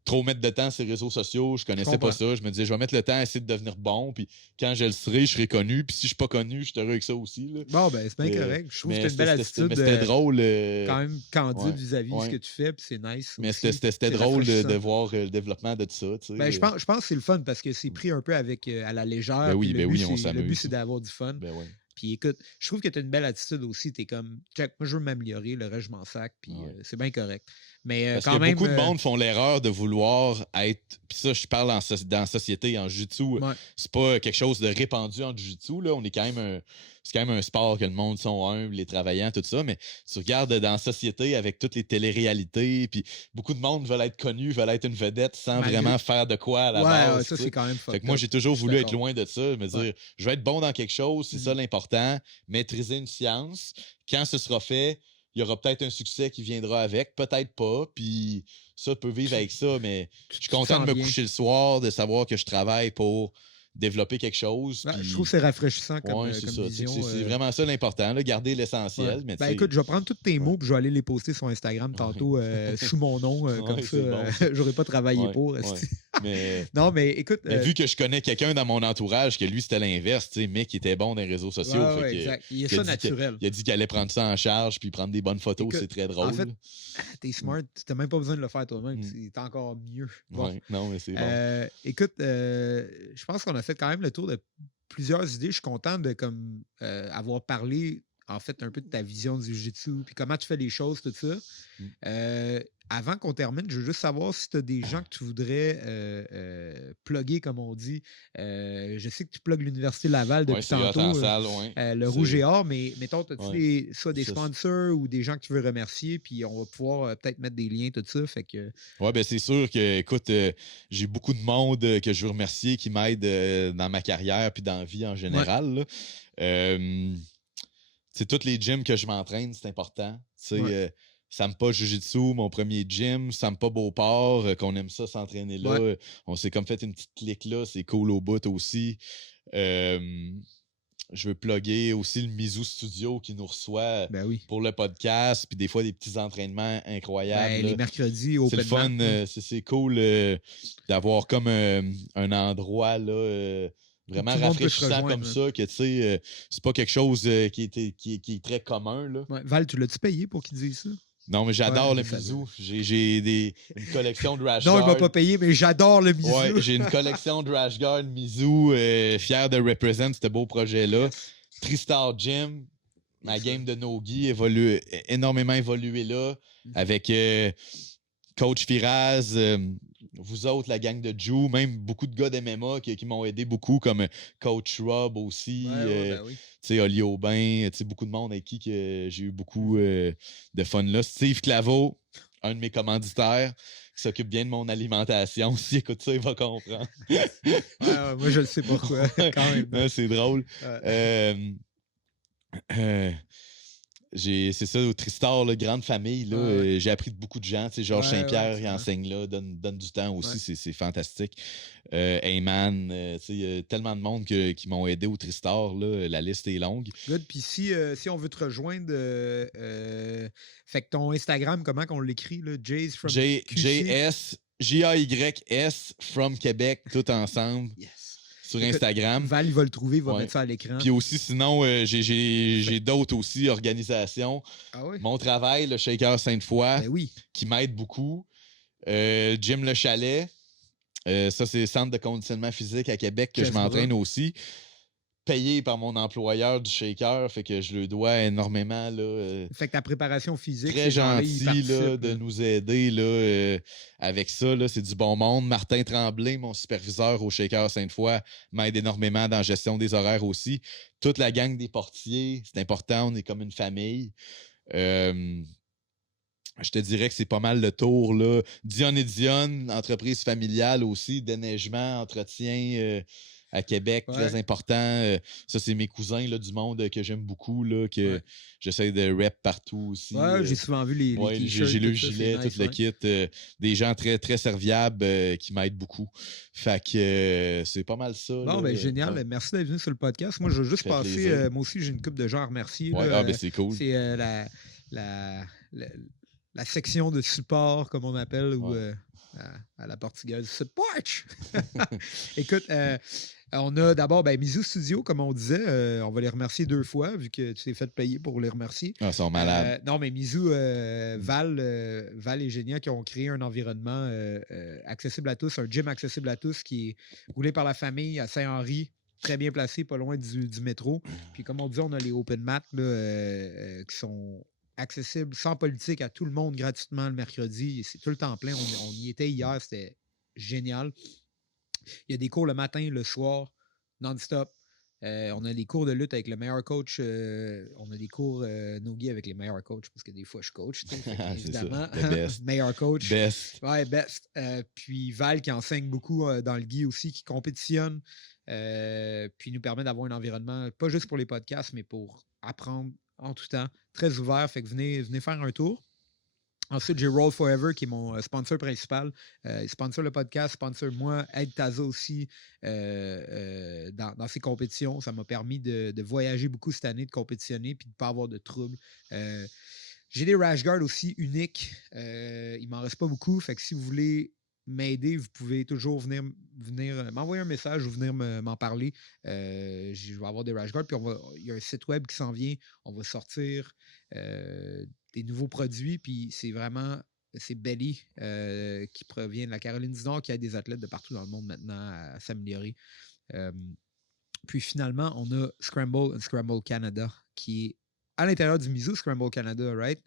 trop mettre de temps sur les réseaux sociaux. Je connaissais pas ça. Je me disais, je vais mettre le temps à essayer de devenir bon. Puis quand je le serai, je serai connu. Puis si je suis pas connu, je suis heureux avec ça aussi. Là. Bon, ben, c'est bien correct. Je trouve que c'est une belle attitude. Mais c'était drôle. Quand même candide ouais, vis-à-vis de ouais. ce que tu fais, puis c'est nice. Mais aussi. c'était C'est drôle de rafraîchissant. voir le développement de ça. Tu sais. Ben, je pense que c'est le fun parce que c'est pris un peu avec à la légère. Ben oui, puis ben oui, on le s'amuse. but, c'est d'avoir du fun. Ben ouais. Puis écoute, je trouve que tu as une belle attitude aussi. Tu es comme, check, moi, je veux m'améliorer, le reste, je m'en sac, puis Ouais. c'est bien correct. Mais Parce quand que même. beaucoup de monde font l'erreur de vouloir être. Puis ça, je parle dans la société, en jiu-jitsu. Ouais. C'est pas quelque chose de répandu en jiu-jitsu. Là. On est quand même c'est quand même un sport que le monde sont humbles, les travaillants, tout ça. Mais tu regardes dans la société avec toutes les téléréalités, puis beaucoup de monde veulent être connus, veulent être une vedette sans Malgré- vraiment faire de quoi à la base. Ouais, ça, tu sais. c'est quand même Fait que moi, j'ai toujours voulu être loin de ça, me dire, Ouais. je vais être bon dans quelque chose, c'est ça l'important, maîtriser une science. Quand ce sera fait, il y aura peut-être un succès qui viendra avec, peut-être pas, puis ça peut vivre avec ça, mais je suis content de me coucher le soir, de savoir que je travaille pour développer quelque chose. Ouais, puis... je trouve que c'est rafraîchissant comme, c'est comme ça. vision. C'est vraiment ça l'important, là, garder l'essentiel. Ouais. Mais Ben écoute, je vais prendre tous tes mots puis je vais aller les poster sur Instagram Ouais. tantôt sous mon nom. Comme ça, bon. j'aurais pas travaillé Ouais, pour. ouais. Mais... Non, mais écoute. Mais vu que je connais quelqu'un dans mon entourage que lui, c'était l'inverse, tu sais, Mick était bon dans les réseaux sociaux. Ouais, fait que, exact. Il est ça naturel. Il a dit qu'il allait prendre ça en charge puis prendre des bonnes photos, Écoute, c'est très drôle. En fait, t'es smart, t'as même pas besoin de le faire toi-même, Mm. c'est encore mieux. Bon. Ouais, non, mais c'est bon. Écoute, je pense qu'on a fait quand même le tour de plusieurs idées. Je suis content de comme avoir parlé en fait un peu de ta vision du jiu-jitsu, puis comment tu fais les choses, tout ça. Avant qu'on termine, je veux juste savoir si tu as des gens que tu voudrais plugger, comme on dit. Je sais que tu plugues l'Université Laval depuis tantôt. En salle, ouais. Le Rouge et Or, mais mettons, as-tu soit des Ça, sponsors ou des gens que tu veux remercier, puis on va pouvoir peut-être mettre des liens, tout ça. Fait que... Ouais, ben c'est sûr que, écoute, j'ai beaucoup de monde que je veux remercier qui m'aide dans ma carrière puis dans la vie en général. C'est tous les gyms que je m'entraîne, c'est important. Sampa Jiu-Jitsu, mon premier gym, Sampa Beauport, qu'on aime ça s'entraîner là. Ouais. On s'est comme fait une petite clique là, c'est cool au bout aussi. Je veux plugger aussi le Mizu Studio qui nous reçoit pour le podcast, puis des fois des petits entraînements incroyables. Les mercredis au c'est le fun, c'est cool d'avoir comme un endroit là. Vraiment rafraîchissant comme ça, que tu sais, c'est pas quelque chose qui est très commun. Là. Ouais. Val, tu l'as-tu payé pour qu'il dise ça? Non, mais j'adore le Mizu. J'ai une collection de rash guard. Non, il m'a pas payé, mais j'adore le Mizu. Ouais, j'ai une collection de rash guard Mizu, fier de représenter ce beau projet-là. Tristar Gym, ma game de no-gi énormément évolué là, avec Coach Firaz, vous autres, la gang de Ju, même beaucoup de gars d'MMA qui m'ont aidé beaucoup, comme Coach Rob aussi, Oli Aubin, beaucoup de monde avec qui j'ai eu beaucoup de fun là. Steve Claveau, un de mes commanditaires, qui s'occupe bien de mon alimentation. S'il écoute ça, il va comprendre. Moi, je ne sais pas pourquoi, quand même. Ouais, c'est drôle. C'est ça, au Tristar, là, grande famille. Là, j'ai appris de beaucoup de gens. Georges Saint-Pierre, il enseigne là, donne du temps aussi. C'est fantastique. Heyman, il y a tellement de monde qui m'ont aidé au Tristar. Là, la liste est longue. Good. Puis si on veut te rejoindre, fait que ton Instagram, comment qu'on l'écrit? Jays from JS, J-A-Y-S from Québec, tout ensemble. Yes. Sur Instagram. Val, il va le trouver, il va mettre ça à l'écran. Puis aussi, sinon, j'ai d'autres aussi organisations. Ah oui? Mon travail, le Shaker Sainte-Foy, qui m'aide beaucoup. Jim Le Chalet, ça, c'est le centre de conditionnement physique à Québec que je m'entraîne aussi. Payé par mon employeur du Shaker, fait que je le dois énormément. Là, fait que ta préparation physique, très gentil là, de nous aider là, avec ça. Là, c'est du bon monde. Martin Tremblay, mon superviseur au Shaker Sainte-Foy, m'aide énormément dans la gestion des horaires aussi. Toute la gang des portiers, c'est important, on est comme une famille. Je te dirais que c'est pas mal le tour, là. Dion et Dion, entreprise familiale aussi, déneigement, entretien à Québec, très important. Ça, c'est mes cousins là, du monde que j'aime beaucoup, là, que j'essaie de rep partout aussi. Ouais, j'ai souvent vu les t-shirts. J'ai le gilet, tout le kit. Des gens très, très serviables qui m'aident beaucoup. Fait que c'est pas mal ça. Bon, ben génial. Merci d'être venu sur le podcast. Moi, je veux juste passer. Moi aussi, j'ai une couple de gens à remercier. Là. Ben c'est cool. C'est la section de support, comme on appelle, ou à la portugaise, support! Écoute, on a d'abord Mizu Studio, comme on disait. On va les remercier 2 fois, vu que tu t'es fait payer pour les remercier. Ah, ils sont malades. Non, mais Mizu, Val et Génia qui ont créé un environnement accessible à tous, un gym accessible à tous qui est roulé par la famille à Saint-Henri. Très bien placé, pas loin du métro. Puis comme on dit, on a les open mat qui sont accessibles sans politique à tout le monde gratuitement le mercredi. C'est tout le temps plein. On y était hier, c'était génial. Il y a des cours le matin, le soir, non-stop. On a des cours de lutte avec le meilleur coach. On a des cours no-gi avec les meilleurs coachs, parce que des fois, je coach. Évidemment, meilleur coach. Best. Ouais, best. Puis Val qui enseigne beaucoup dans le gi aussi, qui compétitionne. Puis nous permet d'avoir un environnement, pas juste pour les podcasts, mais pour apprendre en tout temps. Très ouvert, fait que venez faire un tour. Ensuite, j'ai Roll Forever qui est mon sponsor principal. Il sponsor le podcast, sponsor moi, aide Taza aussi dans ses compétitions. Ça m'a permis de voyager beaucoup cette année, de compétitionner puis de ne pas avoir de troubles. J'ai des rash guards aussi uniques. Il m'en reste pas beaucoup. Fait que si vous voulez m'aider, vous pouvez toujours venir m'envoyer un message ou venir m'en parler. Je vais avoir des rash guards. Puis il y a un site web qui s'en vient. On va sortir des nouveaux produits, puis c'est Belly qui provient de la Caroline du Nord, qui a des athlètes de partout dans le monde maintenant à s'améliorer. Puis finalement, on a Scramble Canada, qui est à l'intérieur du Mizu Scramble Canada, right?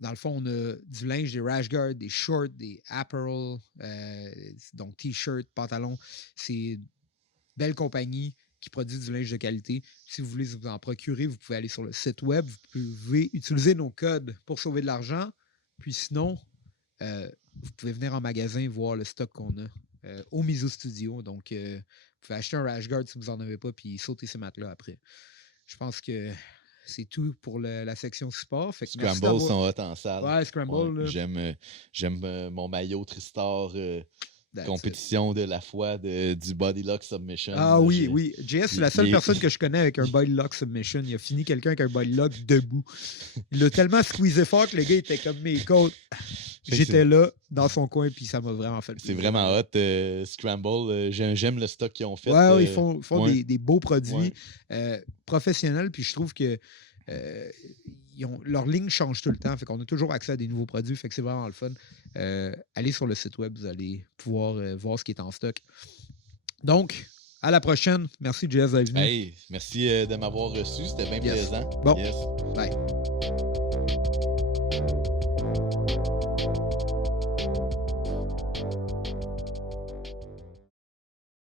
Dans le fond, on a du linge, des rash guards, des shorts, des apparel, donc t-shirts, pantalons. C'est une belle compagnie qui produit du linge de qualité. Si vous voulez vous en procurer, vous pouvez aller sur le site web. Vous pouvez utiliser nos codes pour sauver de l'argent. Puis sinon, vous pouvez venir en magasin voir le stock qu'on a au Mizu Studio. Donc, vous pouvez acheter un rash guard si vous n'en avez pas, puis sauter ces matelas après. Je pense que c'est tout pour la section support. Fait que Scramble sont hot en salle. Ouais, Scramble. Ouais, j'aime mon maillot Tristar. Compétition de la foi du Body Lock Submission. Ah oui. JS, c'est la seule personne que je connais avec un Body Lock Submission. Il a fini quelqu'un avec un Body Lock debout. Il l'a tellement squeezé fort que le gars était comme mes côtes. J'étais là, dans son coin, puis ça m'a vraiment fait plaisir. C'est vraiment hot. Scramble, j'aime le stock qu'ils ont fait. Ouais, ils font des beaux produits professionnels, puis je trouve que leur ligne change tout le temps. Fait qu'on a toujours accès à des nouveaux produits. Fait que c'est vraiment le fun. Allez sur le site web, vous allez pouvoir voir ce qui est en stock. Donc, à la prochaine. Merci, JS, d'être venu. Hey, merci de m'avoir reçu. C'était bien plaisant. Bon, yes. Bye.